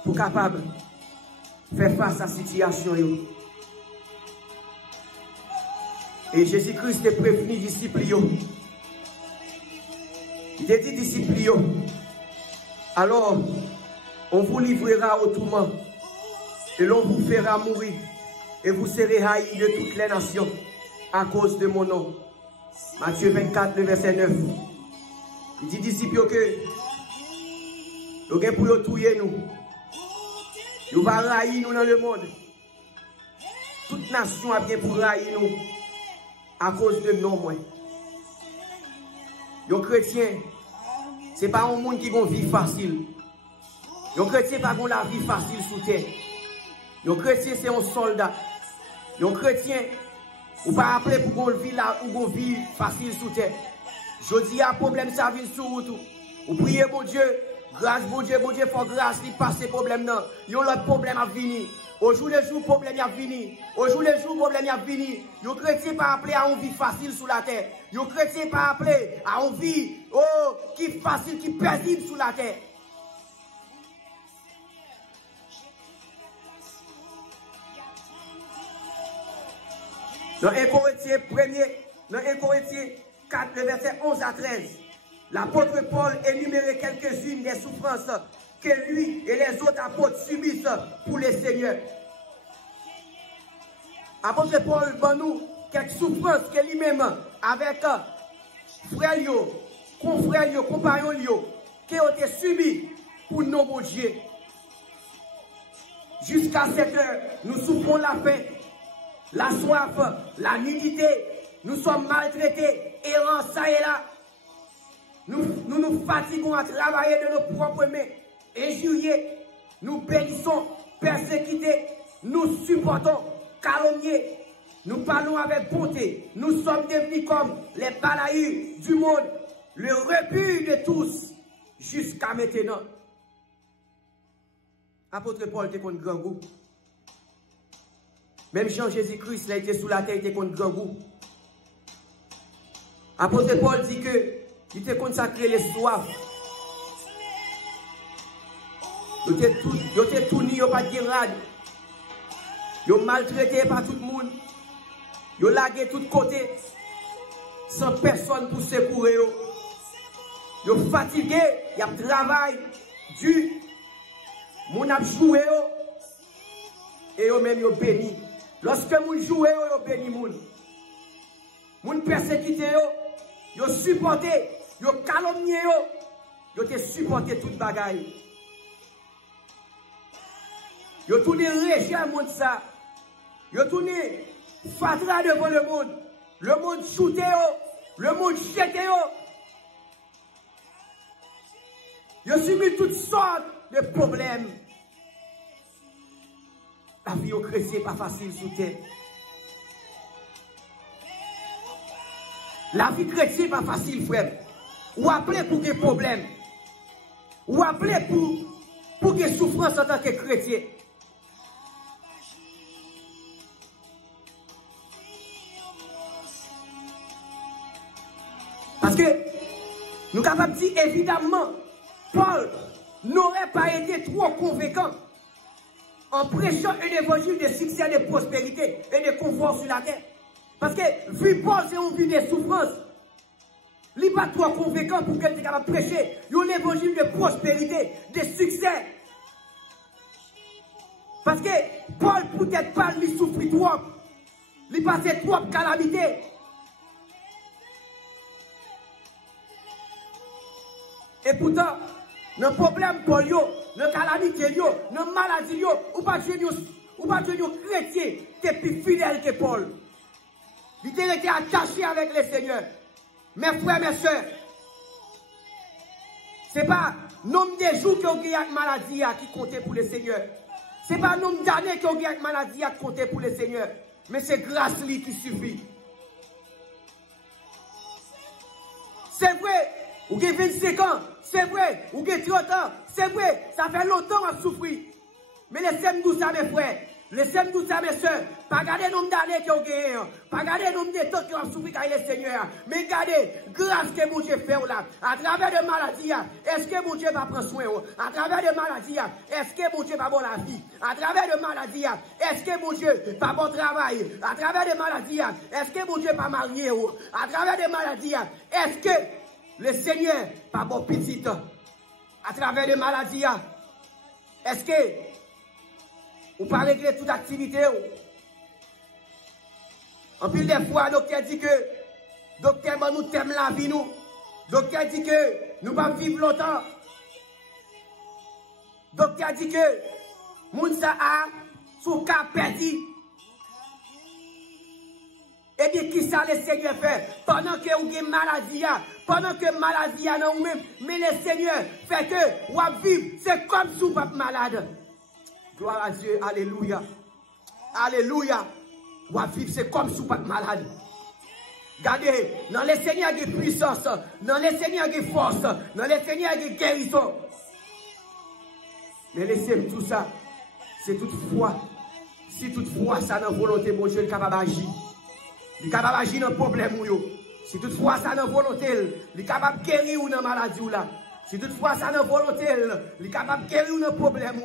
Pour capable de faire face à la situation. Et Jésus-Christ est prévenu disciples. Il a dit disciples, alors on vous livrera au tourment et l'on vous fera mourir et vous serez haïs de toutes les nations à cause de mon nom. Matthieu 24, le verset 9. Il dit disciples que nous avons pour tuer nous. Nous allons haïr nous dans le monde. Toute nation a bien pour haïr nous à cause de nos moyens. Les chrétiens, ce n'est pas un monde qui a une vie facile. Les chrétiens n'ont pas la vie facile sous terre. Les chrétiens, c'est un soldat. Les chrétiens, vous ne pas appeler pour une vie facile sous terre. Je dis, il y a un problème, ça vient sur vous. Vous priez, mon Dieu, grâce, mon Dieu, faut grâce, il passe ces problèmes. Il y a un problème à venir. Au jour le jour, problème a fini. Au jour le jour, problème a fini. Yo chrétien pas appelé à une vie facile sous la terre. Yo chrétien pas appelé à une vie qui facile, qui paisible sous la terre. Dans 1 Corinthiens 4, le verset 11 à 13, l'apôtre Paul énumérait quelques-unes des souffrances que lui et les autres apôtres subissent pour le Seigneur. Apôtre Paul, pour nous, quelques souffrances que lui-même, avec frères, confrères, compagnons, qui ont été subis pour nos bon Dieu. Jusqu'à cette heure, nous souffrons la faim, la soif, la nudité, nous sommes maltraités, errants ça et là. Nous fatiguons à travailler de nos propres mains. Injuriés, nous bénissons, persécutés, nous supportons, calomniés, nous parlons avec bonté, nous sommes devenus comme les balayures du monde, le rebut de tous, jusqu'à maintenant. Apôtre Paul était contre grand goût. Même Jean-Jésus-Christ, il a été sous la terre, il était contre grand goût. Apôtre Paul dit que il était consacré les soifs. Ils étaient tout ni, ils pas de rade. Ils maltraité par tout le monde. Ils lagué de tous côtés. Sans personne pour secourir. Ils fatigués, ils travaillent dur. Ils ont joué. Et eux-mêmes, ils béni. Lorsque ils jouent, ils béni. Ils persécuté, ils supporté, ils calomnié, ils supporté toute bagaille. Ils ont tourné régi à monde ça. Ils ont tourné fatra devant le monde. Le monde shooté, le monde jeté. Ils ont subi toutes sortes de problèmes. La vie au chrétien n'est pas facile sous terre. La vie chrétienne n'est pas facile, frère. Ou appeler pour des problèmes. Ou appeler pour des souffrances en tant que chrétien. Parce que nous sommes capables de dire évidemment, Paul n'aurait pas été trop convaincant en prêchant un évangile de succès, de prospérité et de confort sur la terre. Parce que, vu Paul, c'est une vie de souffrance. Il n'est pas trop convaincant pour qu'elle soit capable de prêcher un évangile de prospérité, de succès. Parce que Paul, peut-être pas, lui souffrit trop. Il passait trop de calamité. Et pourtant, nos problèmes pour eux, nos calamités, nos maladies, ou pas de chrétien qui est plus fidèle que Paul. Il était attaché avec le Seigneur. Mes frères, mes soeurs, ce n'est pas le nombre de jours qui ont gagné avec maladie qui comptait pour le Seigneur. Ce n'est pas le nombre d'années qui ont gagné avec maladie qui comptait pour le Seigneur. Mais c'est grâce à lui qui suffit. C'est vrai, ou avez 25 ans, c'est vrai, ou avez 30 ans, c'est vrai, ça fait longtemps à souffrir. Mais laissez-moi ça, mes frères. Laissez-moi ça, mes soeurs. Pas garder le nombre d'années qui ont gagné. Pas garder le nombre de temps qui ont souffert avec le Seigneur. Mais gardez, grâce que mon Dieu fait là. À travers des maladies, est-ce que mon Dieu va prendre soin? À travers des maladies, est-ce que mon Dieu va bon la vie? À travers des maladies, est-ce que mon Dieu va bon travail? À travers des maladies, est-ce que mon Dieu va marier? À travers des maladies, est-ce que le Seigneur va bon petit? À travers des maladies, est-ce que ou pas régler toute activité? En pile des fois, le docteur dit que docteur, nous t'aime la vie, nous. Docteur dit que nous ne pouvons pas vivre longtemps. Docteur dit que moun sa a sous cas perdu. Et bien, qui ça le Seigneur fait? Pendant que vous avez maladie, pendant que maladie a dans vous-même, mais le Seigneur fait que vous vivre, c'est comme si vous n'êtes malade. Gloire à Dieu, alléluia. Alléluia. Ou à vivre, c'est comme si vous n'êtes malade. Regardez, dans le Seigneur il y a des puissances, dans le Seigneur il y a des forces, dans le Seigneur il y a des guérisons. Mais laissez-moi tout ça, c'est toutefois, si toutefois ça dans la volonté, mon Dieu, il est capable d'agir. Il est capable d'agir dans le problème. Si toutefois ça dans la volonté, il est capable de guérir ou dans la maladie. Si toutefois ça dans la volonté, il est capable de guérir ou dans le problème.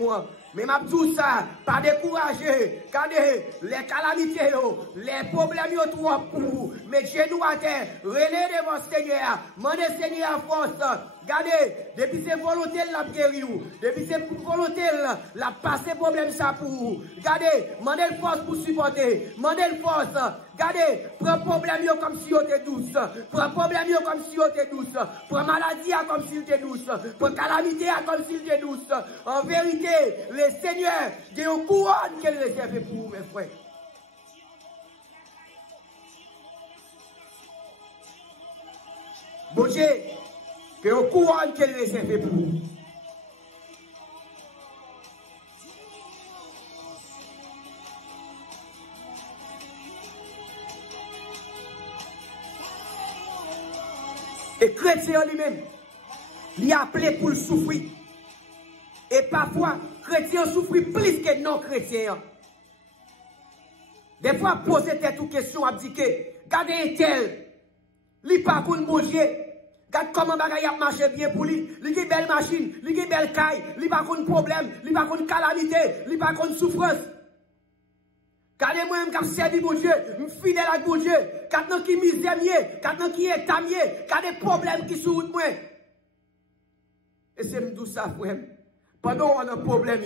Mais ma tout ça, pas décourager. Regardez, les calamités, les problèmes, trop pour vous. Mais Dieu nous a terre, relais devant le Seigneur, demandez Seigneur force. Regardez, depuis ces volontés, la guérir. Depuis ces volontés, la passer problème ça pour vous. Regardez, demandez force pour supporter. Demandez force. Regardez, prends problème comme si vous étiez douce. Prends problème comme si vous étiez douce. Prends maladie comme si vous étiez douce. Prends calamité comme si vous étiez douce. En vérité, le Seigneur, il y a une couronne qu'il réserve pour vous, mes frères. Bon Dieu, il y a une couronne qu'il réserve pour vous. Et chrétien lui-même, il a appelé pour le souffrir. Et parfois, chrétiens souffrent plus que non-chrétiens. Des fois, poser tête ou question, abdiquer. Gardez tel. Li pas pour bon Dieu. Regarde comment bagay a marché bien pour lui. Li a une belle machine, li a une belle caille, li pas de problème, li pas de calamité, li pas de souffrance. Regardez moi même qui servi mon Dieu, fidèle à mon Dieu. Quand qui misère mieux, quand qui est mieux, quand des problèmes qui sont moi. Et c'est tout ça, frère. Pendant on a un problème,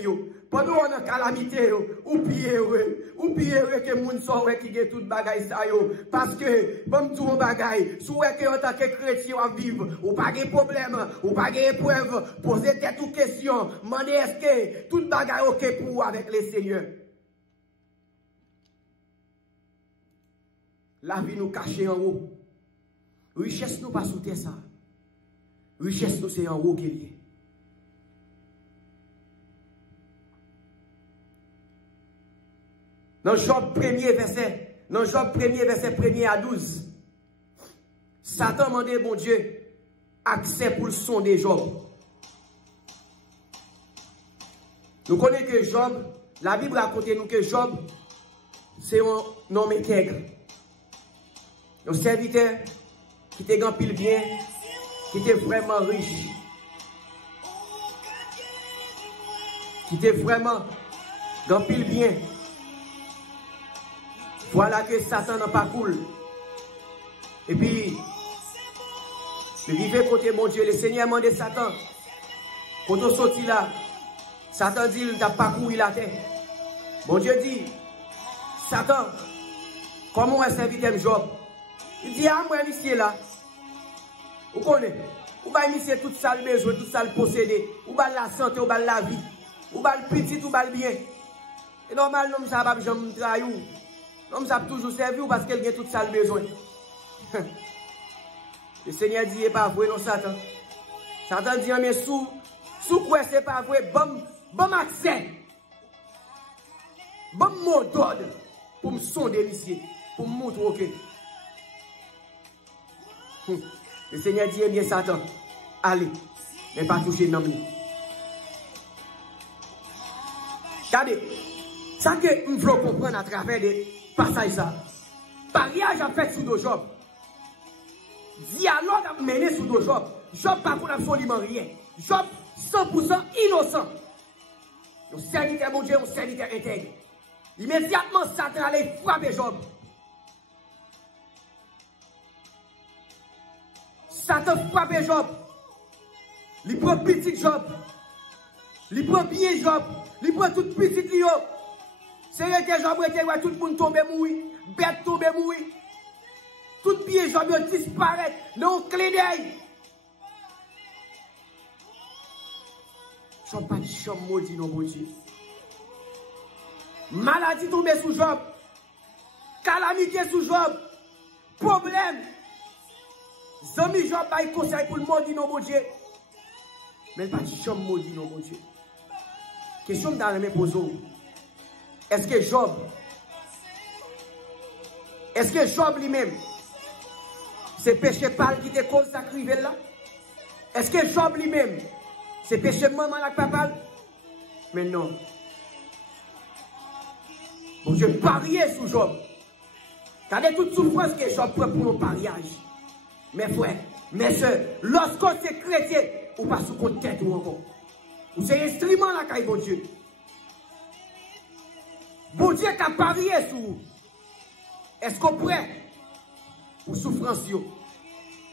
pendant on a une calamité, ou pire que moun sont qui a tout bagay ça parce que bon tout bagay, souhait que en tant que chrétien à vivre, ou pas de problème, ou pas de épreuve, poser tête ou question, demander est-ce que tout bagay OK pour vous avec le Seigneur. La vie nous cache en haut. Richesse nous pas sous terre ça. Richesse nous c'est en haut qu'il y est. Dans Job 1er verset 1er à 12. Satan demandé, bon Dieu, accès pour le son de Job. Nous connaissons que Job, la Bible raconte nous que Job, c'est un homme intègre. Un serviteur qui était grand pile bien, qui était vraiment riche, qui était vraiment grand pile bien. Voilà que Satan n'a pas cool. Et puis, le vivait côté mon Dieu, le Seigneur m'a demandé Satan. Quand on sortit là, Satan dit, il n'a pas couru la terre. Mon Dieu dit, Satan, comment est-ce que Job? Il dit, ah, moi, monsieur là. Vous connaissez? Ou va monsieur tout ça le besoin, tout ça le posséder. Ou va la santé, ou va la vie. Ou va le petit, ou va le bien. Et normal, l'homme ça va jamais trahir. L'homme ça toujours servir parce qu'il a tout ça le besoin. Le Seigneur dit, c'est pas vrai, non, Satan. Satan dit, mais sous quoi c'est pas vrai, bon accès. Bon mot d'ordre pour me sonder l'ici, pour me montrer que. Le Seigneur dit, eh bien, Satan, allez, mais pas toucher l'homme. Regardez, ça que nous voulons comprendre à travers des passages, ça. Pariage a fait sous nos Job. Dialogue a mené sous nos Job. Job, par contre, absolument rien. Job, 100% innocent. Un serviteur, mon Dieu, un serviteur intègre. Immédiatement, Satan allait frapper Job. Satan frappe Job. Il prend petit Job. Il prend bien Job. Il prend tout petit Lio. C'est vrai que Job était tout le monde tombe mourir. Bête tombe mourir. Tout pied Job disparaît. Non, clé d'œil. Job pas de chambre maudit, non, mon Dieu. Maladie tombée sous Job. Calamité sous Job. Problème. Zami Job a conseil pour le maudit, non, mon Dieu. Mais pas de chambre maudit, non, mon Dieu. Question dans la main posée. Est-ce que Job lui-même, c'est péché pâle qui te cause sa crivel là? Est-ce que Job lui-même, c'est péché maman là papa? Mais non. Bon Dieu, parier sous Job. Regardez toute souffrance que Job prend pour un pariage. Mes frères, mes soeurs, lorsqu'on c'est chrétien, ou pas sous compte tête ou encore. Ou c'est instrument là qu'il bon Dieu. Bon Dieu qui a parié sur vous. Est-ce qu'on prêt pour souffrance?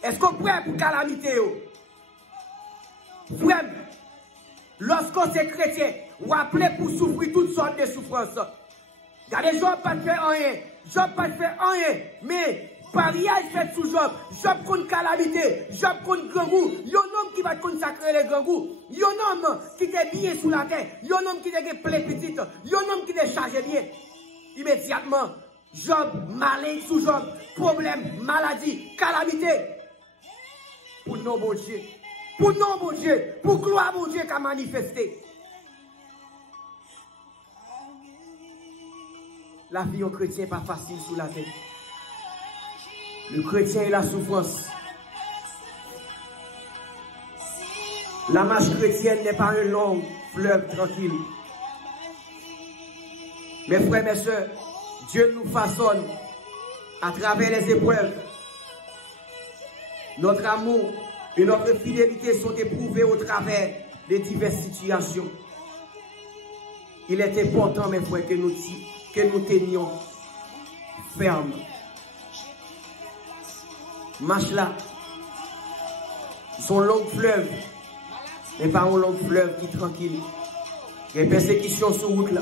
Est-ce qu'on prêt pour calamité? Frère, lorsqu'on c'est chrétien, ou appelé pour souffrir toutes sortes de souffrances. Regardez, Job pas fait rien. Job pas fait rien. Mais pariage fait sous Job. Job contre calamité. Job contre grand goût. Il y a un homme qui va consacrer les grands goûts. Il y a un homme qui est bien sous la terre. Il y a un homme qui est plein petit. Il y a un homme qui est chargé bien. Immédiatement, Job, malin sous Job. Problème, maladie, calamité. Pour non bon Dieu. Pour non bon Dieu. Pour gloire bon Dieu qui a manifesté. La vie au chrétien n'est pas facile sous la terre. Le chrétien est la souffrance. La marche chrétienne n'est pas un long fleuve tranquille. Mes frères, mes soeurs, Dieu nous façonne à travers les épreuves. Notre amour et notre fidélité sont éprouvés au travers des diverses situations. Il est important, mes frères, que nous tenions ferme. Marche là, son long fleuve, mais pas un long fleuve qui est tranquille. Il y a persécution sur route là,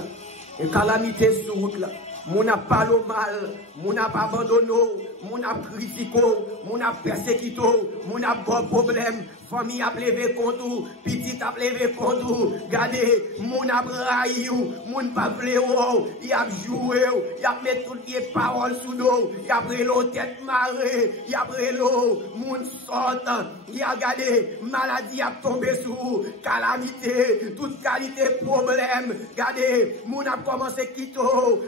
il y a calamité sur route là. Mon a parlé mal, mon a pas abandonné, mon a critiqué, mon a persécuté, mon a bon problème. Famille a levé contre vous, petit a levé contre vous. Regardez, mon a braillé, mon pas voulu, il a joué, il a mis toutes les paroles sous l'eau, il a pris l'eau tête marée, il a pris l'eau, mon sort, il a regardé, maladie a tombé sur vous, calamité, toute qualité problème. Regardez, mon a commencé à quitter,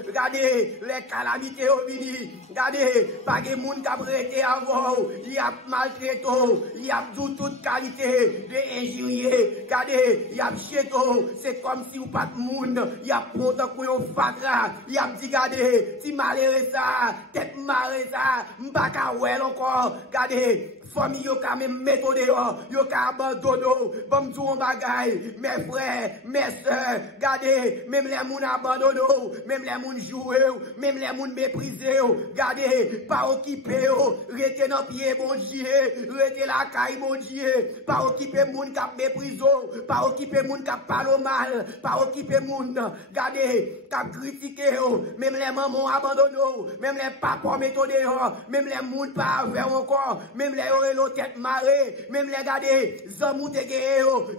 regardez, Regardez, les calamités au vini. Regardez, pas de monde qui a prêté avant. Il y a maltraité, il y a toute qualité de ingénieur. Regardez, il y a chéto. C'est comme si vous pas de monde. Il y a pourtant pour un fatra. Il y a dit, regardez, si malheureux ça, tête marée ça, m'baka well encore. Regardez, famille yo ka même méthode yo ka abandonné, bon tout on bagay, mes frères, mes sœurs, regardez, même les moun abandonné, même les moun joué, même les moun méprisé, regardez, pas occupé, rete dans pied bon Dieu, rete la caille bon Dieu, pas occupé moun k'ap méprisé, pas occupé moun k'ap parle mal, pas occupé moun, regardez, k'ap critiqué, même les mamans abandonné, même les papas méthode, même les moun pas vrai encore, même les tête marée, même les gardés, zamou te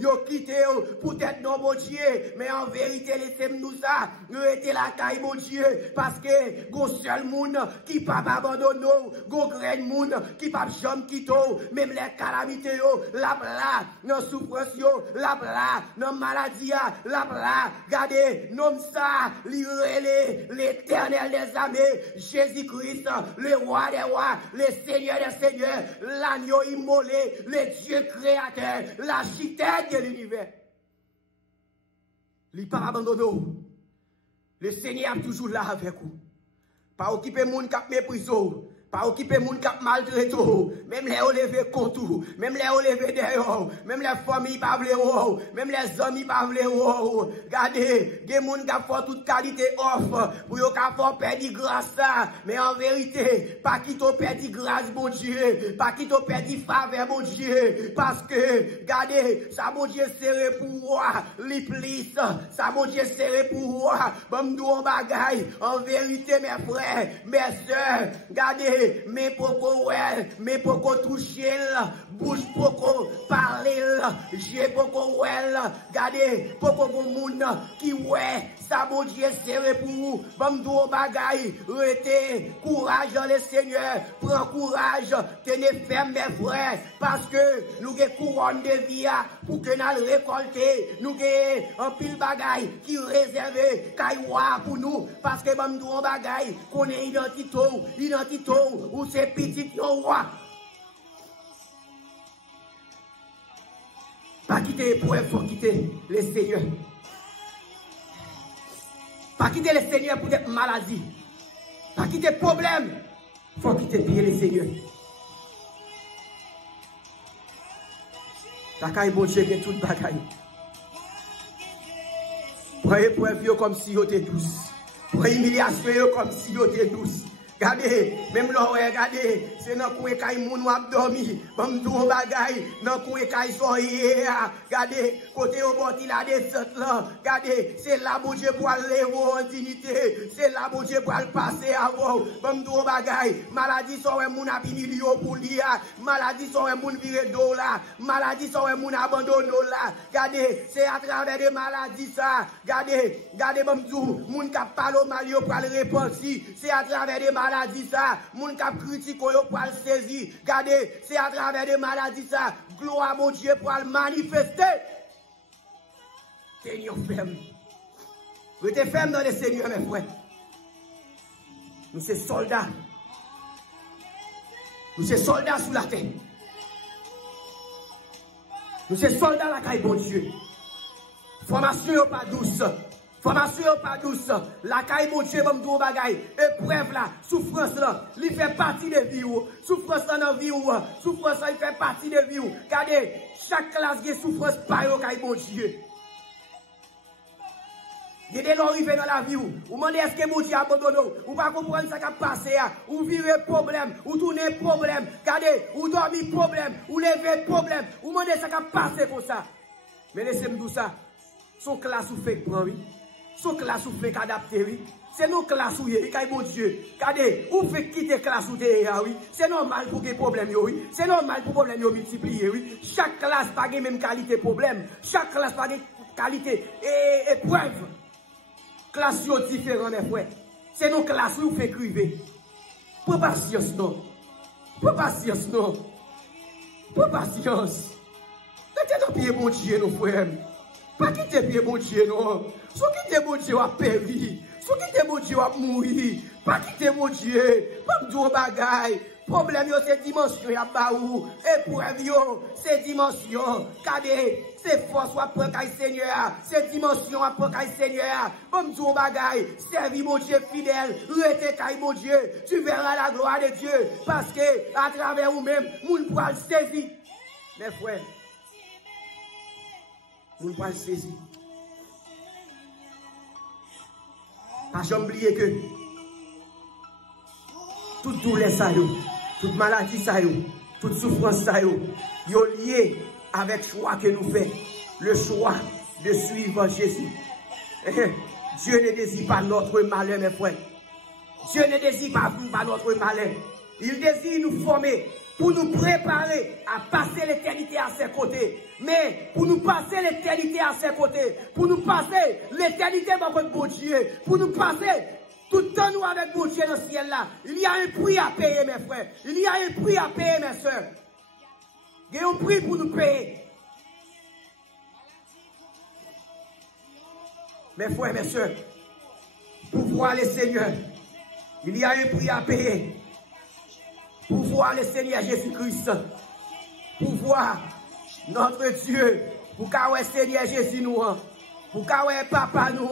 yo quitté pour être non bon Dieu, mais en vérité, laissez-nous ça, rete la caille bon Dieu, parce que, go seul moun qui pas abandonné, go grand moun qui pas jamais quitté, même les calamités la bla, non souffrance la bla, non maladie la bla, gardez, nom ça, l'éternel des armées, Jésus-Christ, le roi des rois, le Seigneur des seigneurs, l'agneau immolé, le Dieu créateur, l'architecte de l'univers. Il n'est pas abandonné. Le Seigneur est toujours là avec vous. Pas occuper moun qui méprise, pas occuper moun qui maltraite, même les lever contre, même les lever derrière, même les familles pas vle, même les amis pas vle. Regardez, des moun qui font toute qualité offre pour yo ka font perdre grâce ça, mais en vérité, pas qui t'ont perdu grâce bon Dieu, pas qui t'ont perdu faveur bon Dieu, parce que regardez, ça bon Dieu serré pour moi, l'iplis, ça bon Dieu serré pour moi, bon nous bagay, en vérité mes frères, mes sœurs, regardez, mais pourquoi mais pourquoi toucher bouche pourquoi parler j'ai pourquoi regardez pourquoi mon monde qui ouais ça bon Dieu serré pour vous bon dou bagay rete courage dans le Seigneur prends courage tenez ferme mes frères parce que nous avons couronne de vie pour que nous récolter nous avons un pile bagay qui réservé kaiwa pour nous parce que bon dou bagay connaît identité ou c'est petit yon roi. Pas quitter l'épreuve, faut quitter le Seigneur. Pas quitter le Seigneur pour être maladie. Pas quitter le problème, faut quitter pied le Seigneur. La caille bon Dieu qui toute bagaille. Prenez l'épreuve comme si vous étiez douce. Prenez l'humiliation comme si vous étiez douce. Regardez, même là, regardez, c'est dans le coin qui moun wap dormi, bam tou bagay, dans le coin qui soye, regardez, côté au bord il a des descente là, regardez, c'est là bon Dieu pour aller en dignité, c'est là bon Dieu pour passer avant, bam tou bagay, maladie soye moun a milio pour lire, maladie soye moun vire do là, maladie soye moun abandonne là, regardez, c'est à travers des maladies ça, regardez, bam tou, moun qui parle mal yo pour le répondre, c'est à travers des maladies ça, moun k'ap critique yo pour le saisir. Regardez, c'est à travers des maladies ça, gloire à mon Dieu pour le manifester. Seigneur ferme. Restez ferme dans le Seigneur mes frères. Nous sommes soldats. Nous sommes soldats sous la terre. Nous sommes soldats la caille bon Dieu. Formation pas douce. Formation pas douce, la caille mon Dieu, bon tout bagay, épreuve là, souffrance là, il fait partie de vie ou, souffrance là dans vie ou, souffrance là, il fait partie de vie ou. Regardez, chaque classe qui souffrance par yo caille mon Dieu. Il y a des gens arrivés dans la vie ou demandez est-ce que mon Dieu abandonne ou pas comprendre ça qui a passé, ou vivre problème, ou tourner problème, regardez, ou dormir problème, ou lever problème, ou demandez ça qui a passé pour ça. Mais laissez-moi tout ça, son classe ou fait prendre, oui. Son classe ou fait adapter, oui. C'est nos classes où il y a bon Dieu. Regardez, ou fait quitter classe où oui. C'est normal pour que problème, oui. C'est normal pour problème, multiplier, oui. Chaque classe pas de même qualité problème. Chaque classe pas de qualité et épreuve. Classe sont différentes, mes frères. C'est nos classes où fait criver. Pour patience, non. Pour patience, non. Pour patience. Mettez dans pied, bon Dieu, nos frères. Pas quitter pied, bon Dieu, non. Soit quitter, bon Dieu, à périr. Sou quitter mon Dieu à mourir. Pas quitter mon Dieu. Pas me dire bagaille. Problème yo c'est dimension ya baou. Épreuve yo c'est dimension. Kade c'est force à prendre kay Seigneur. C'est dimension à prendre kay Seigneur. Pas me dire bagaille. Servi mon Dieu fidèle. Rete kay mon Dieu. Tu verras la gloire de Dieu. Parce que à travers vous-même, moun pourra le saisir. Mes frères, moun pourra le saisir. Pas jamais oublier que toute douleur ça yo, toute maladie ça yo, toute souffrance ça yo lié avec le choix que nous faisons, le choix de suivre Jésus. Dieu ne désire pas notre malheur, mes frères. Dieu ne désire pas notre malheur. Il désire nous former pour nous préparer à passer l'éternité à ses côtés. Mais pour nous passer l'éternité à ses côtés, pour nous passer l'éternité avec bon Dieu, pour nous passer tout le temps nous avec bon Dieu dans le ciel là, il y a un prix à payer, mes frères. Il y a un prix à payer, mes soeurs. Il y a un prix pour nous payer. Mes frères, mes soeurs, pour voir le Seigneur, il y a un prix à payer. Pour voir le Seigneur Jésus-Christ, pour voir notre Dieu, pour voir le Seigneur Jésus nous, pour voir Papa nous,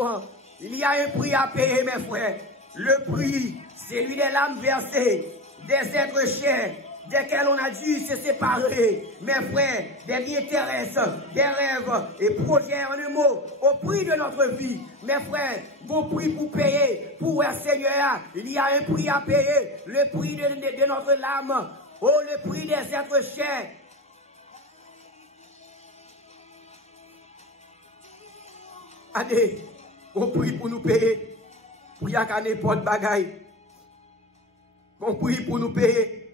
il y a un prix à payer, mes frères. Le prix, c'est lui des larmes versées, des êtres chers, desquels on a dû se séparer, mes frères, des biens terrestres, des rêves et projets en un mot, au prix de notre vie. Mes frères, bon prix pour payer, pour le Seigneur, il y a un prix à payer, le prix de notre âme, oh, le prix des êtres chers. Allez, bon prix pour nous payer, pour y avoir n'importe bagaille. Bon prix pour nous payer.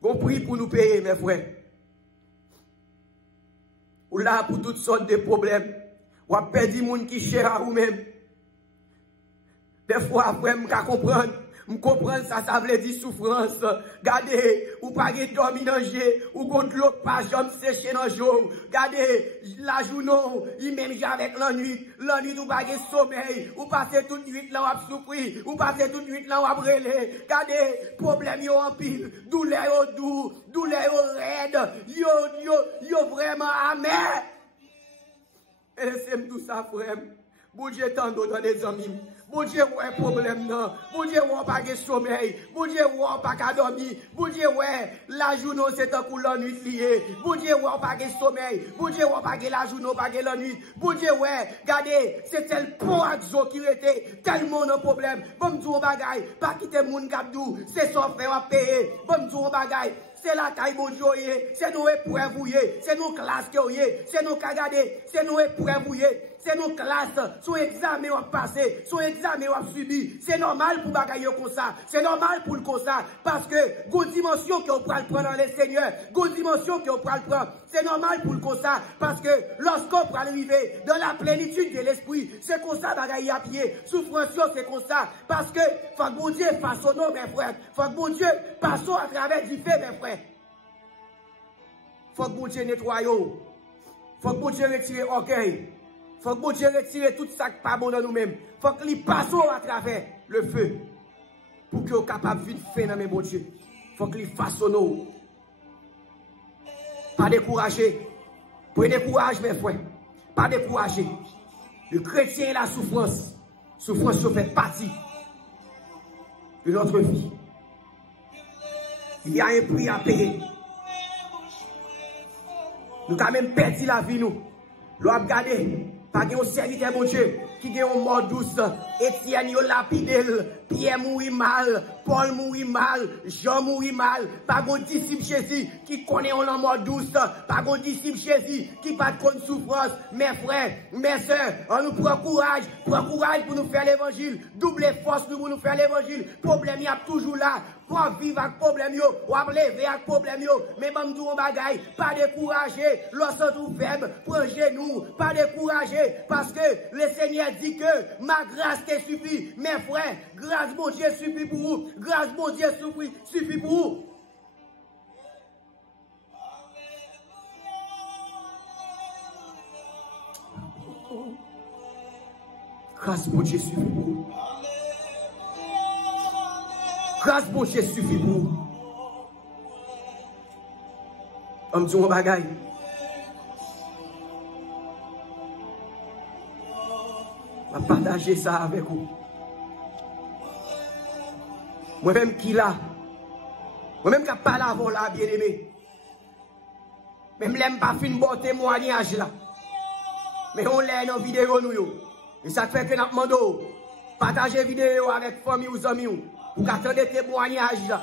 Bon prix pour nous payer, mes frères. Ou là pour toutes sortes de problèmes. Ou à perdre des gens qui cher à vous-même. Des fois, après, je comprends ça, ça veut dire souffrance. Regardez, ou pas de dormir dans le jeu, ou contre l'eau, pas jamais sécher dans le jour. Regardez, la journée, il même avec la nuit, ou pas de sommeil, ou passer toute nuit là, ou souffrir, ou passer toute nuit là, ou brûler. Regardez, problème yo en pile, douleur yo doux, douleur yo raide, yo vraiment amer. Et c'est tout ça, frère. Bon Dieu, tant d'autres des amis. Bon Dieu, ouais, problème, non. Bon Dieu, ouais, pas de sommeil. Bon Dieu, ouais, pas de dormir. Bon Dieu, ouais, la journée, c'est un coup la nuit lié. Bon Dieu, ouais, pas de sommeil. Bon Dieu, ouais, pas de la journée, pas de la nuit. Bon Dieu, ouais, regardez, c'est tel pont à qui était tellement de problème. Bon, me dis bagaille, pas quitter mon gabdou, c'est son frère à payer. Bon, me dis bagaille. C'est la taille bon Dieu, c'est nos épreuves, c'est nos classes, c'est nos cagadés, c'est nos épreuves, c'est nos classes, son examen à passer, son examen à subir. C'est normal pour bagailler comme ça, c'est normal pour le comme ça, parce que, go dimension qu'on peut le prendre dans les seigneurs, go dimension qu'on peut le prendre, c'est normal pour le comme ça, parce que lorsqu'on peut arriver dans la plénitude de l'esprit, c'est comme ça bagailler à pied, souffrance, c'est comme ça, parce que, faut que bon Dieu façonne, mes frères, faut que bon Dieu passe à travers du fait, mes frères. Faut que bon Dieu nettoie. Faut que bon Dieu retire orgueil. Faut que bon Dieu retire tout ça qui n'est pas bon dans nous-mêmes. Faut qu'il passe à travers le feu. Pour qu'il soit capable de vivre fait dans mes bon Dieu. Faut qu'il façonne. Pas décourager. Prenez courage, mes frères. Pas décourager. Le chrétien et la souffrance. Souffrance fait partie de notre vie. Il y a un prix à payer. Nous avons même perdu la vie, nous. Nous avons regardé, pas un serviteur, mon Dieu, qui a un mort douce. Étienne, il a lapidé. Pierre mourit mal. Paul mourit mal. Jean mourit mal. Pas un disciple Jésus qui connaît un mort douce. Pas un disciple Jésus qui pas de souffrance. Mes frères, mes soeurs, on nous prend courage. Prends courage pour nous faire l'évangile. Double force pour nous faire l'évangile. Problème, il y a toujours là. Pour vivre avec problème yo, ou lever avec problème yo, mais bon tout on bagaille, pas décourager, lorsque tout faible, prends genou, pas décourager, parce que le Seigneur dit que ma grâce te suffit, mes frères, grâce mon Dieu suffit pour vous, grâce mon Dieu suffit pour vous. Grâce bon Dieu suffit pour vous. Grâce bon Dieu suffit pour vous. On me dit un bagage. Je vais partager ça avec vous. Moi-même qui là, moi-même qui parle avant là, bien aimé. Même l'aime pas fin bon témoignage là. Mais on l'a dans vidéo nous. Et ça fait que nous demandons partager vidéo avec famille ou amis pour attendre témoignage là.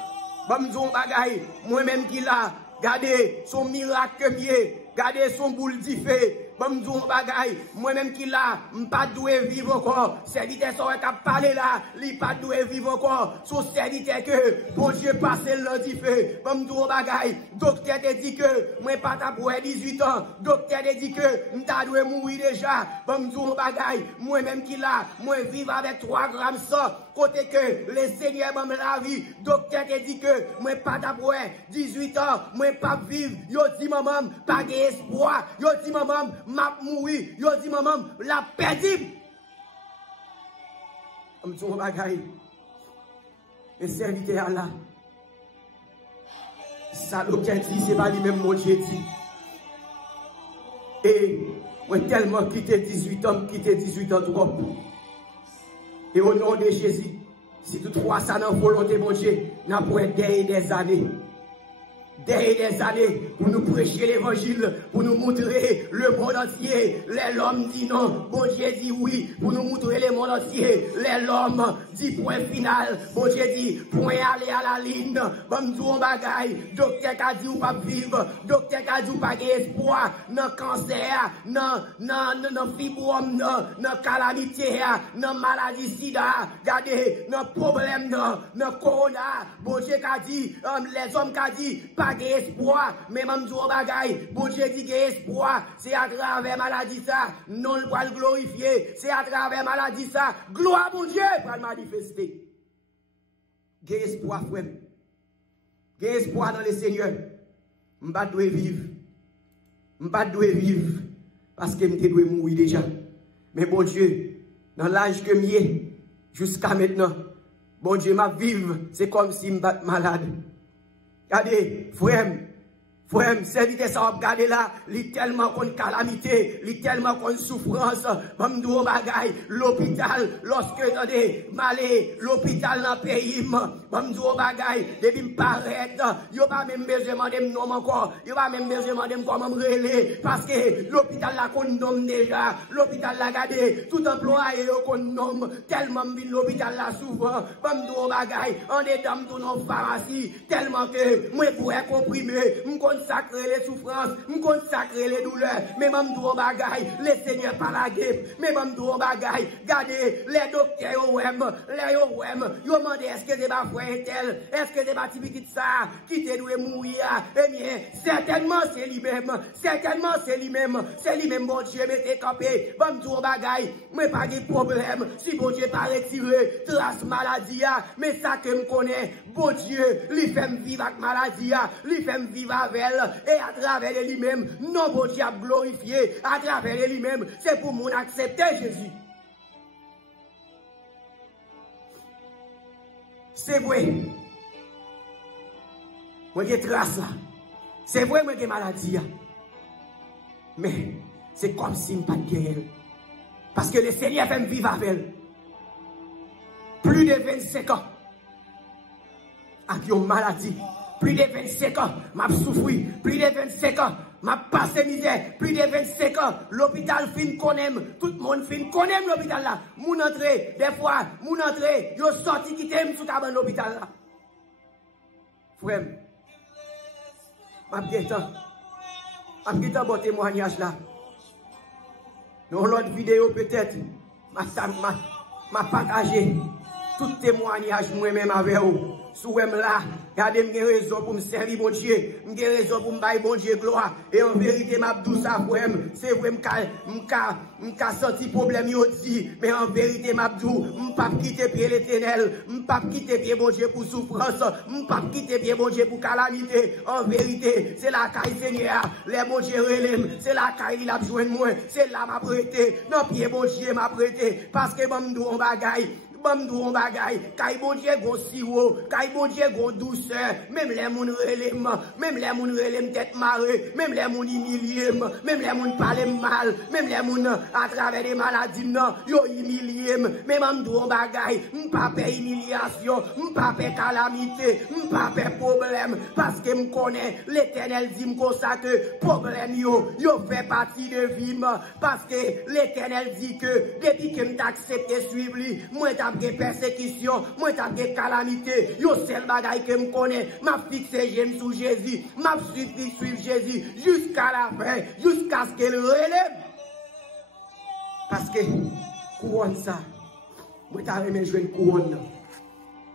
Bon me dire bagay, moi-même qui là, regardez son miracle que mieux, regardez son boule d'ifé. Bon me dire bagay, moi-même qui là, m'pas doué vivre encore. Serviteur ça qui a parlé là, li pas doué vivre encore. Son serviteur que bon Dieu passe le d'ifé. Bon me dire bagay, docteur te dit que moi pas ta pour 18 ans. Docteur te dit que m'ta doué mourir déjà. Bon me dire bagay, moi-même qui là, moi vivre avec 3 grammes ça. Côté que le Seigneur m'a la vie, docteur te dit que moi pas ta pour 18 ans, moi pas vivre. Yo dit maman, pas d'espoir. Yo dit maman, m'a mouri, yo dit maman, la perdu. On me dit un bagay. Le serviteur là. Ça l'aucun dit, c'est pas lui-même mon Dieu dit. Et moi tellement quitté 18 ans, quitté 18 ans trop. Et au nom de Jésus, si toutefois ça n'a volonté mon Dieu, n'a pour être derrière des années. Derrière des années, pour nous prêcher l'évangile, pour nous montrer le monde entier. L'homme dit non, bon Dieu dit oui, pour nous montrer le monde entier. L'homme dit point final, bon Dieu dit point aller à la ligne. Bon nous on bagaille, docteur a dit ou pas vivre, docteur a dit ou pas espoir, non cancer, non fibrome, non calamité, non maladie sida, regardez, non problème, non corona. Bon Dieu a dit, les hommes a dit, pas d'espoir, mais même du bagay, bon Dieu dit que espoir, c'est à travers maladie ça, non le va le glorifier, c'est à travers maladie ça, gloire bon Dieu pour le manifester. J'ai espoir, frère. J'ai espoir dans le Seigneur. Je ne dois vivre. Je ne dois vivre parce que je dois mourir déjà. Mais bon Dieu, dans l'âge que je jusqu'à maintenant, bon Dieu m'a vivre, c'est comme si je suis malade. Regardez, frère, serviteur ça regardez là, il tellement qu'on calamité, il tellement qu'on souffrance, même de bagay, l'hôpital, lorsque attendez, malé, l'hôpital dans le pays, même de bagay, depuis me paraître, yo pas même besoin demander nom encore, yo pas même besoin demander comment me relayer, parce que l'hôpital là qu'on nomme déjà, l'hôpital là regardez, tout employé qu'on nomme, tellement vient l'hôpital là souvent, même de bagay, en dedans tout nos pharmacie, tellement que moi pourrais comprimer, consacrer les souffrances, consacrer les douleurs, mais même dans bagaille, les seigneurs par la gueule, mais même dans bagaille, regardez, les docteurs, ils demandent est-ce que c'est ma frère tel, est-ce que c'est ma petite ça, qui te doit mourir, eh bien, certainement c'est lui-même, c'est lui-même, bon Dieu, mettez campé, bon dans bagaille, mais pas de problème, si bon Dieu pas retiré, trace maladie, mais ça que me connaît, bon Dieu, lui fait me vivre avec maladie, lui fait me vivre avec et à travers lui-même, non, bon Dieu a glorifié, à travers lui-même, c'est pour mon accepter Jésus. C'est vrai. Moi, j'ai trace là. C'est vrai, moi, j'ai maladie. Mais, c'est comme si je n'ai pas de guerre. Parce que le Seigneur fait me vivre avec elle. Plus de 25 ans. Avec une maladie. Plus de 25 ans, m'a souffert. Plus de 25 ans, m'a passé misère. Plus de 25 ans, l'hôpital fin qu'on aime. Tout le monde fin qu'on aime l'hôpital là. Mon entrée, des fois, mon entrée, yo sorti qui t'aime sous cabane l'hôpital là. Frère, m'a guettant bon témoignage là. Dans l'autre vidéo peut-être, m'a partagé tout témoignage moi-même avec vous. sous là, regardez, j'ai raison pour me servir mon Dieu, j'ai raison pour me bailler mon Dieu gloire. Et en vérité, m'a dit ça pour c'est vrai, m'ka senti problème yo dit, mais en vérité, m'a dit, m'pas quitter pied l'éternel, m'pas quitter pied mon Dieu pour souffrance, m'pas quitter pied mon Dieu pour calamité. En vérité, c'est la caille Seigneur, les mon Dieu relève, c'est la caille il a besoin de moi, c'est là m'a prêté, non pied mon Dieu m'a prêté, parce que m'dou on bagaille. Bamdou on bagay, kay bon Dieu gon siro, kay bon Dieu gon douceur, même les moun relem tête marée, même les moun humilié, même les moun parler mal, même les moun à travers des maladies non, yo humilié, mais m'dou on bagay, m'pa pay humiliation, m'pa pay calamité, m'pa pay problème, parce que m'connais, l'Éternel dit m'con ça que problème yo fait partie de vie, parce que l'Éternel dit que depuis que m'ta accepté suivre lui, moi des persécutions, moi t'as des calamités, yo seul bagaille que me connais, m'a fixé j'aime sous Jésus, m'a suivre Jésus jusqu'à la fin, jusqu'à ce qu'elle relève. Parce que couronne ça, moi t'as aimé jouer une couronne.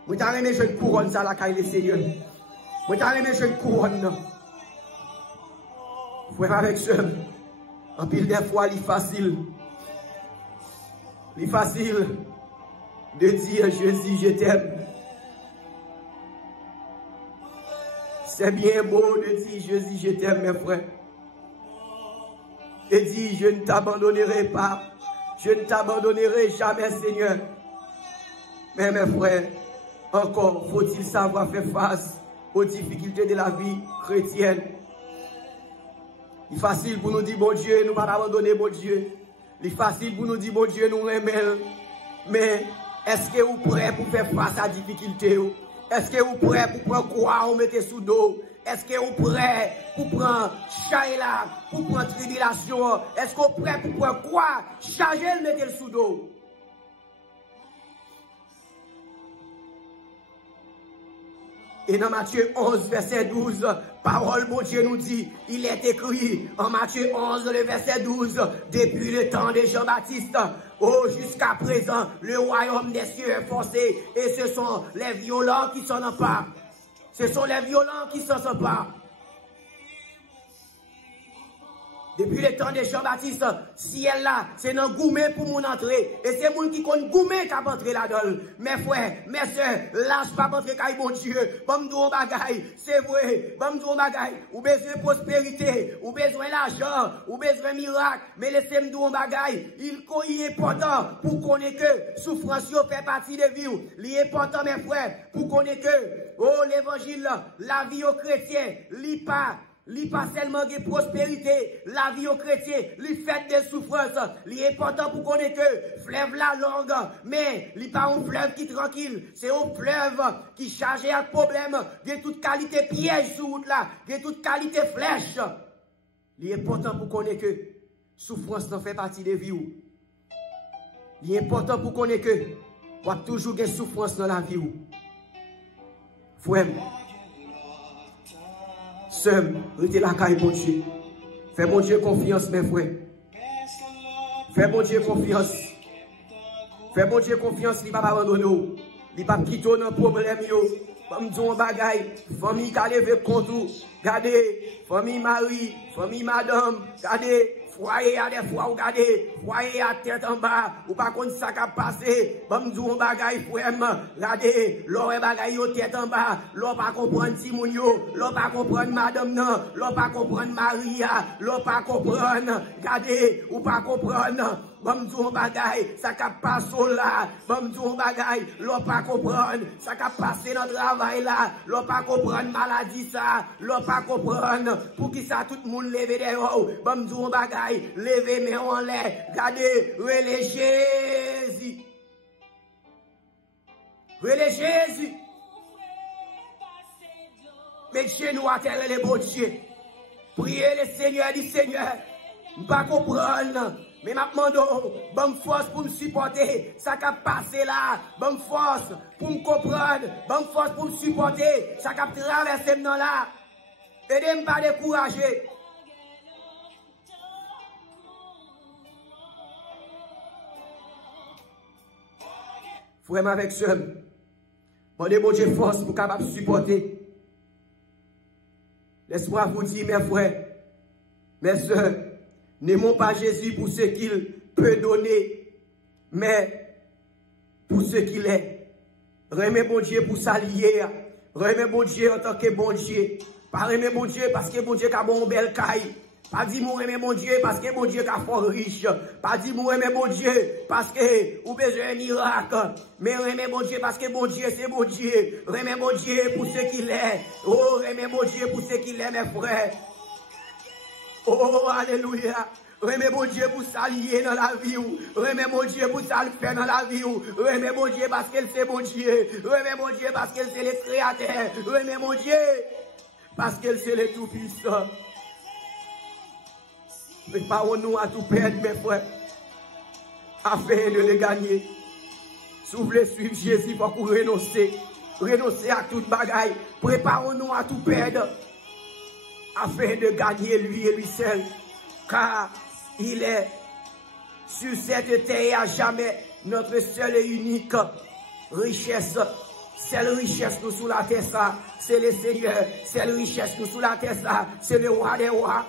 Moi t'as aimé jouer une couronne ça la caille le Seigneur. Moi t'as aimé jouer une couronne. Frère avec seul, en pile des fois il facile. Il facile de dire Jésus, je t'aime. C'est bien beau de dire Jésus, je t'aime, mes frères. Et dire, je ne t'abandonnerai pas. Je ne t'abandonnerai jamais, Seigneur. Mais mes frères, encore faut-il savoir faire face aux difficultés de la vie chrétienne. Il est facile pour nous dire, bon Dieu, nous ne pas abandonner, bon Dieu. Il est facile pour nous dire, bon Dieu, nous aimons. Mais est-ce que vous êtes prêts pour faire face à la difficulté? Est-ce que vous êtes prêts pour prendre quoi on mette sous dos? Est-ce que vous êtes prêts pour prendre chaïla, pour prendre tribulation? Est-ce que vous êtes prêts pour prendre quoi? Charger le mettre sous dos? Et dans Matthieu 11, verset 12, parole, mon Dieu nous dit, il est écrit en Matthieu 11, le verset 12, depuis le temps de Jean-Baptiste, oh, jusqu'à présent, le royaume des cieux est forcé, et ce sont les violents qui s'en emparent. Ce sont les violents qui s'en emparent. Depuis le temps de Jean-Baptiste, ciel là, c'est dans gourmet pour mon entrée. Et c'est moun qui compte gourmet qui a entré là-dedans. Mes frères, mes soeurs, lâche pas entrer kay bon Dieu. Bamdou bagay, c'est vrai. Bamdou bagay, ou besoin de prospérité, ou besoin d'argent, ou besoin de miracle. Mais laissez-moi dire bagay, il est important pour connaître que souffrance fait partie de vie. Il est important, mes frères, pour connaître que, oh, l'évangile, la vie aux chrétiens, li pas seulement de prospérité, la vie aux chrétiens, li fait des souffrances, li est important pour connaître que fleuve la langue, mais li pas un fleuve qui tranquille, c'est un fleuve qui chargé à problème, de toute qualité piège sur route là, de toute qualité flèche. Li est important pour connaître que souffrance n'en fait partie des vies. Li est important pour connaître que on a toujours des souffrances dans la vie. Frère, seul, restez la caille, bon Dieu. Fais bon Dieu confiance, mes frères. Fais bon Dieu confiance. Fais bon Dieu confiance, il ne va pas abandonner. Il ne va pas quitter nos problèmes. Comme dit un bagay, famille qui a levé contre vous. Regardez, famille Marie, famille Madame, regardez. Foyer à des fois, regardez, foyer à tête en bas, ou pas contre ça qui a passé, bamdou on bagay frème, regardez, l'on est bagay au tête en bas, l'on pas comprendre Timounio, l'on pas comprendre madame non, l'on pas comprendre Maria, l'on pas comprendre, regardez, ou pas comprendre, bamdou on bagay, ça qui a passé là, bamdou on bagay, l'on pas comprendre, ça qui a passé dans le travail là, l'on pas comprendre maladie ça, l'on pas comprendre, pour qui ça tout le monde lève des hauts, bamdou on bagay, levez mes en l'air, regardez, relais Jésus. Relais Jésus. Mais chez nous à terre les beaux dieux. Priez le Seigneur, dit Seigneur, je ne pas comprendre. Mais ma demande, bonne force pour me supporter, ça qui a passé là, bonne force pour me comprendre, bonne force pour me supporter, ça qui a traversé maintenant là. Aidez-moi pas décourager. Frère avec seul, Demandez bon Dieu force pour capable supporter. Laisse-moi vous dire, mes frères, mes soeurs, n'aimons pas Jésus pour ce qu'il peut donner, mais pour ce qu'il est. Remets bon Dieu pour s'allier. Remets bon Dieu en tant que bon Dieu. Pas remets bon Dieu parce que bon Dieu a bon bel caille. Pas dit moi remets bon Dieu parce que bon Dieu a fort riche. Pas dit moi remets bon Dieu parce que ou besoin un miracle. Mais remets bon Dieu parce que bon Dieu c'est bon Dieu. Remets bon Dieu pour ce qu'il est. Oh, remets bon Dieu pour ce qu'il est, mes frères. Oh, alléluia. Remets mon Dieu pour s'allier dans la vie. Remets mon Dieu pour s'allier faire dans la vie. Remets mon Dieu parce qu'elle c'est mon Dieu. Remets mon Dieu parce qu'elle c'est le créateur. Remets mon Dieu parce qu'elle c'est le tout-puissant. Préparons-nous à tout perdre, mes frères, afin de le gagner. Si vous voulez suivre Jésus, il faut qu'on renoncer à toute bagaille. Préparons-nous à tout perdre, afin de gagner lui et lui seul. Car il est sur cette terre à jamais notre seule et unique richesse. Seule richesse nous sous la terre, ça, c'est le Seigneur. Seule richesse nous sous la terre, ça, c'est le roi des rois.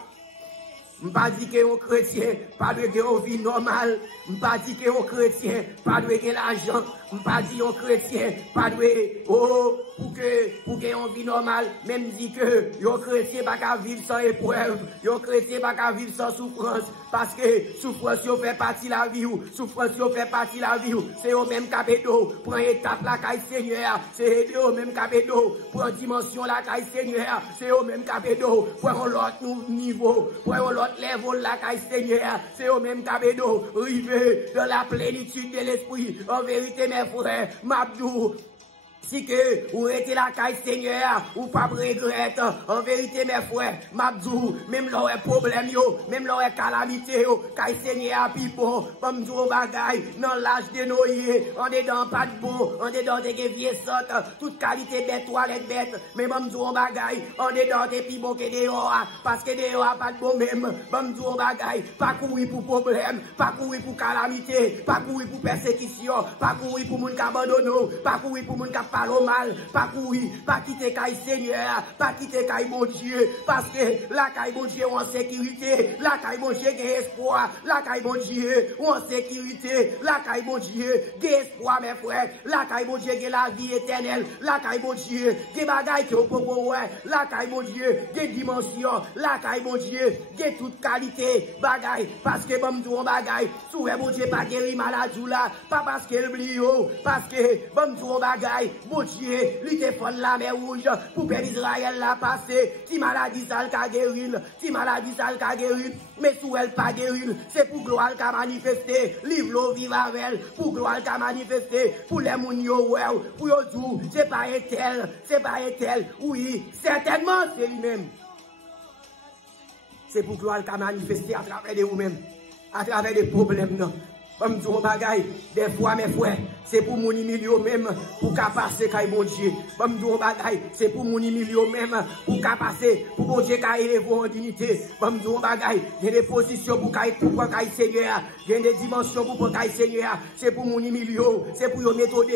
Je ne pas dire que un chrétien pas de une vie normale. Je ne pas dire que un chrétien pas de l'argent. Je ne pas dire un chrétien pas de pour que une vie normale. Même dit que un chrétien pas qu'à vivre sans épreuve. Un chrétien pas qu'à vivre sans souffrance. Parce que souffrance fait partie de la vie. Souffrance fait partie de la vie. C'est au même capédo. Prends étape la caille Seigneur. C'est au même capédo. Prends dimension la caille Seigneur. C'est au même capédo. Prends l'autre niveau. Prends l'autre level la caille Seigneur. C'est au même capédo. Rivé dans la plénitude de l'esprit. En vérité, mes frères, Mabdou. Si que ou êtes la caille Seigneur, ou pas regrette, en vérité mes frères, Mabdou, même là est problème yo, même là est calamité yo, caille Seigneur pipo, comme du bagay, dans l'âge de Noé, on est dans pas de beau, on est dans des vieilles sortes, toute qualité bête, toilette bête, mais même du bagay, on est dans des pibons que des rois, parce que des rois pas de bon même, même du bagay, pas courir pour problème, pas courir pour calamité, pas courir pour persécution, pas courir pour moun abandonné, pas courir pour moun pas le mal, pas courir, pas quitter caille Seigneur, pas quitter caille mon Dieu, parce que la caille mon Dieu en sécurité, la caille mon Dieu gagne espoir, la caille mon Dieu en sécurité, la caille mon Dieu gagne espoir mes frères, la caille mon Dieu gagne la vie éternelle, la caille mon Dieu gagne bagaille que vous pouvez la caille mon Dieu gagne dimension, la caille mon Dieu gagne toute qualité bagaille, parce que bon Dieu bagaille, sous mon Dieu pas guéri maladie là, pas parce qu'elle blio, parce que bon Dieu bagaille mon Dieu, lui te fond la mer rouge pour peuple Israël la passer. Qui maladie ça le guérir, qui maladie ça le guérir, mais sous elle pas guérir, c'est pour gloire qu'a manifester. Livre l'eau vive avec pour gloire qu'a manifester. Pour les moun yo pour yo tout, c'est pas un tel, oui, certainement c'est lui-même. C'est pour gloire qu'a manifester à travers de vous-même, à travers des problèmes non. Comme tout bagaille, des fois mes frères, c'est pour mon milieu même, pour qu'à passer quand bon Dieu. Comme tout bagaille, c'est pour mon milieu même, pour qu'à passer, pour bon Dieu qu'à élever en dignité. Comme tout bagaille, il y a des positions pour qu'à Seigneur, il y a des dimensions pour qu'à Seigneur, c'est pour mon milieu, c'est pour yon méthode,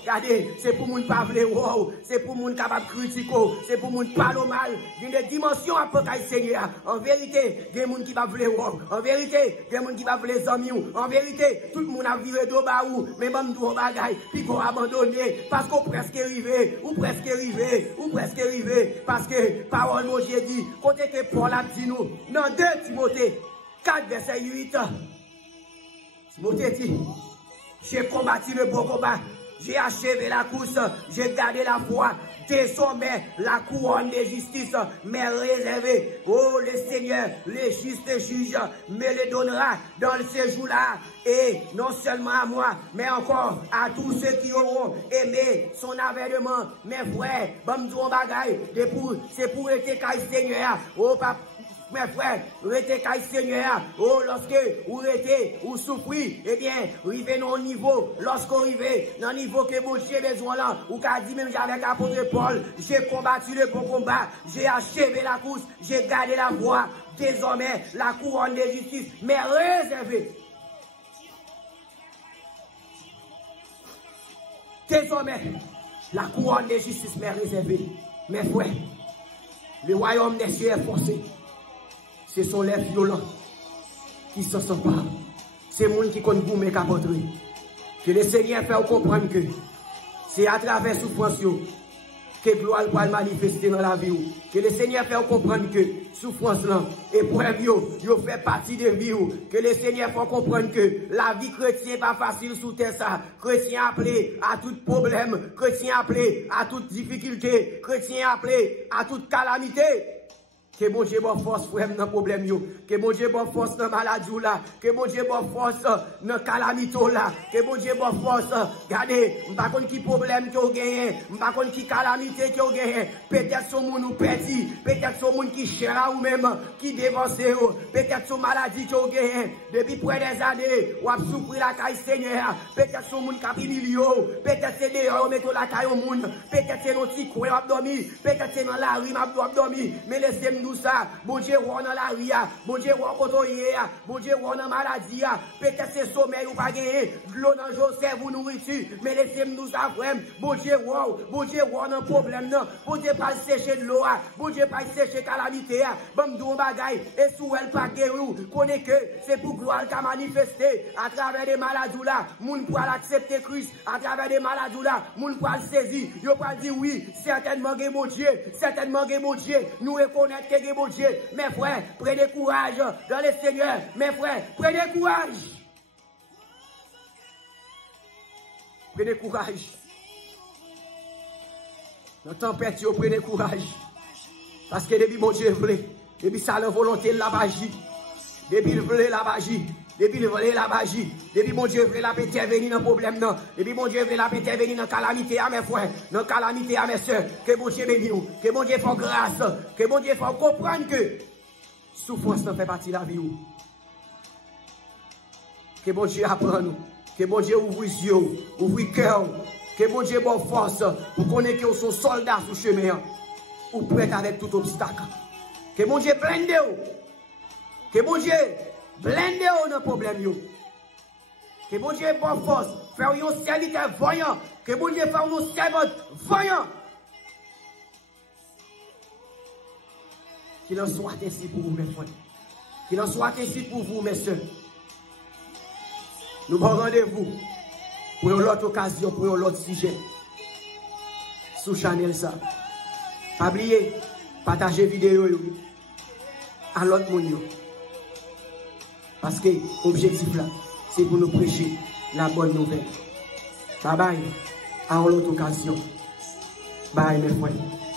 regardez, c'est pour mon pas vle wow, c'est pour mon capable critiquer, c'est pour mon pas le mal, il y a des dimensions pour qu'à Seigneur. En vérité, il y a des gens qui va vle wow, en vérité, il y a des gens qui va vle amis, en vérité, tout le monde a viré de bas ou, mais même tout bagaille, puis qu'on abandonné, parce qu'on presque arrivé, ou presque arrivé, parce que parole de Dieu dit, côté que Paul a dit nous, dans 2 Timothée 4 verset 8, Timothée dit, j'ai combattu le bon combat, j'ai achevé la course, j'ai gardé la foi. Désormais, la couronne de justice m'est réservée. Oh, le Seigneur, le juste juge, me le donnera dans ce jour-là. Et non seulement à moi, mais encore à tous ceux qui auront aimé son avènement. Mes frères, bon bagaille, c'est pour être caille Seigneur. Oh, papa. Mes frères, restez caille Seigneur. Oh, lorsque vous restez, vous souffrez, eh bien, arrivez dans le niveau. Lorsqu'on arrive dans le niveau que vous avez besoin là, ou qu'a dit même avec l'apôtre Paul, j'ai combattu le bon combat, j'ai achevé la course, j'ai gardé la voie. Désormais, la couronne de justice m'est réservée. Désormais, La couronne de justice m'est réservée. Mes frères, le royaume des cieux est forcé. Ce sont les violents qui s'en s'emparent. C'est les gens qui comptent vous, mais qui que le Seigneur fait comprendre que c'est à travers souffrance que gloire va manifester dans la vie. Que le Seigneur fait comprendre que souffrance là, épreuve yo fait partie de vie. Que le Seigneur fait comprendre que la vie chrétienne n'est pas facile sous terre ça. Chrétien appelé à tout problème, chrétien appelé à toute difficulté, chrétien appelé à toute calamité. Que mon Dieu bonne force frère dans problème yo, que mon Dieu bonne force dans maladie là, que mon Dieu bonne force dans calamité là, que mon Dieu bonne force. Regardez, m'pa konn qui problème que vous gagnez, m'pa konn qui calamité que vous gagnez. Peut-être son moun ou perdu, peut-être son moun qui cher ou même qui dévance, peut-être son maladie que vous gagnez depuis près des années, ou a souffrir la caille Seigneur, peut-être son moun qui milio, peut-être c'est dehors mettre la caille au moun, peut-être c'est dans petit coin abdomi, peut-être c'est dans la rue abdomi, mais laissez nous ça, bon Dieu, on dans la ria, bon Dieu, on côtoyer, bon Dieu, on dans maladie, peut-être c'est sommeil ou pas gagner, l'eau dans Joseph ou nourriture, mais laissez-nous ça vraiment, bon Dieu, on dans problème, non, bon Dieu, pas sécher de l'eau, bon Dieu, pas sécher calamité, bon Dieu, bagaille, et sous elle pas guérir, connaît que c'est pour gloire qu'a manifesté à travers des maladies là, moun pour l'accepter Christ, à travers des maladies là, moun pour le saisir, yo pas dire oui, certainement mon Dieu, nous reconnaître que mon Dieu, mes frères, prenez courage dans le Seigneur, mes frères, prenez courage. Prenez courage. Dans la tempête, prenez courage. Parce que depuis mon Dieu voulait, depuis ça la volonté de la magie, depuis le voulait la magie, depuis le voulait la magie, depuis mon Dieu voulait la intervenir dans le problème, non. Depuis mon Dieu voulait la intervenir dans la calamité à mes frères, dans la calamité à mes soeurs, que mon Dieu bénisse, que mon Dieu fasse grâce, que mon Dieu fasse comprendre que souffrance ne fait partie de la vie. Que mon Dieu apprenne nous, que mon Dieu ouvre les yeux, ouvre le cœur, que mon Dieu bonne force pour connaître que nous sommes soldats sur le chemin, ou prêts avec tout obstacle. Que mon Dieu blinde vous, que mon Dieu blinde vous dans le problème. Que mon Dieu bonne force, faire un serviteur voyant, que mon Dieu fasse un servante voyant. Qu'il en soit ainsi pour vous, mes frères. Qu'il en soit ainsi pour vous, mes soeurs. Nous avons rendez-vous pour une autre occasion, pour un autre sujet. Sous Chanel ça. Pas oublier, partager vidéo à l'autre monde. Parce que l'objectif là, c'est pour nous prêcher la bonne nouvelle. Bye bye, à l'autre occasion. Bye mes frères.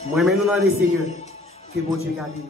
Moi-même nous dans le Seigneur, que bon Dieu garde nous.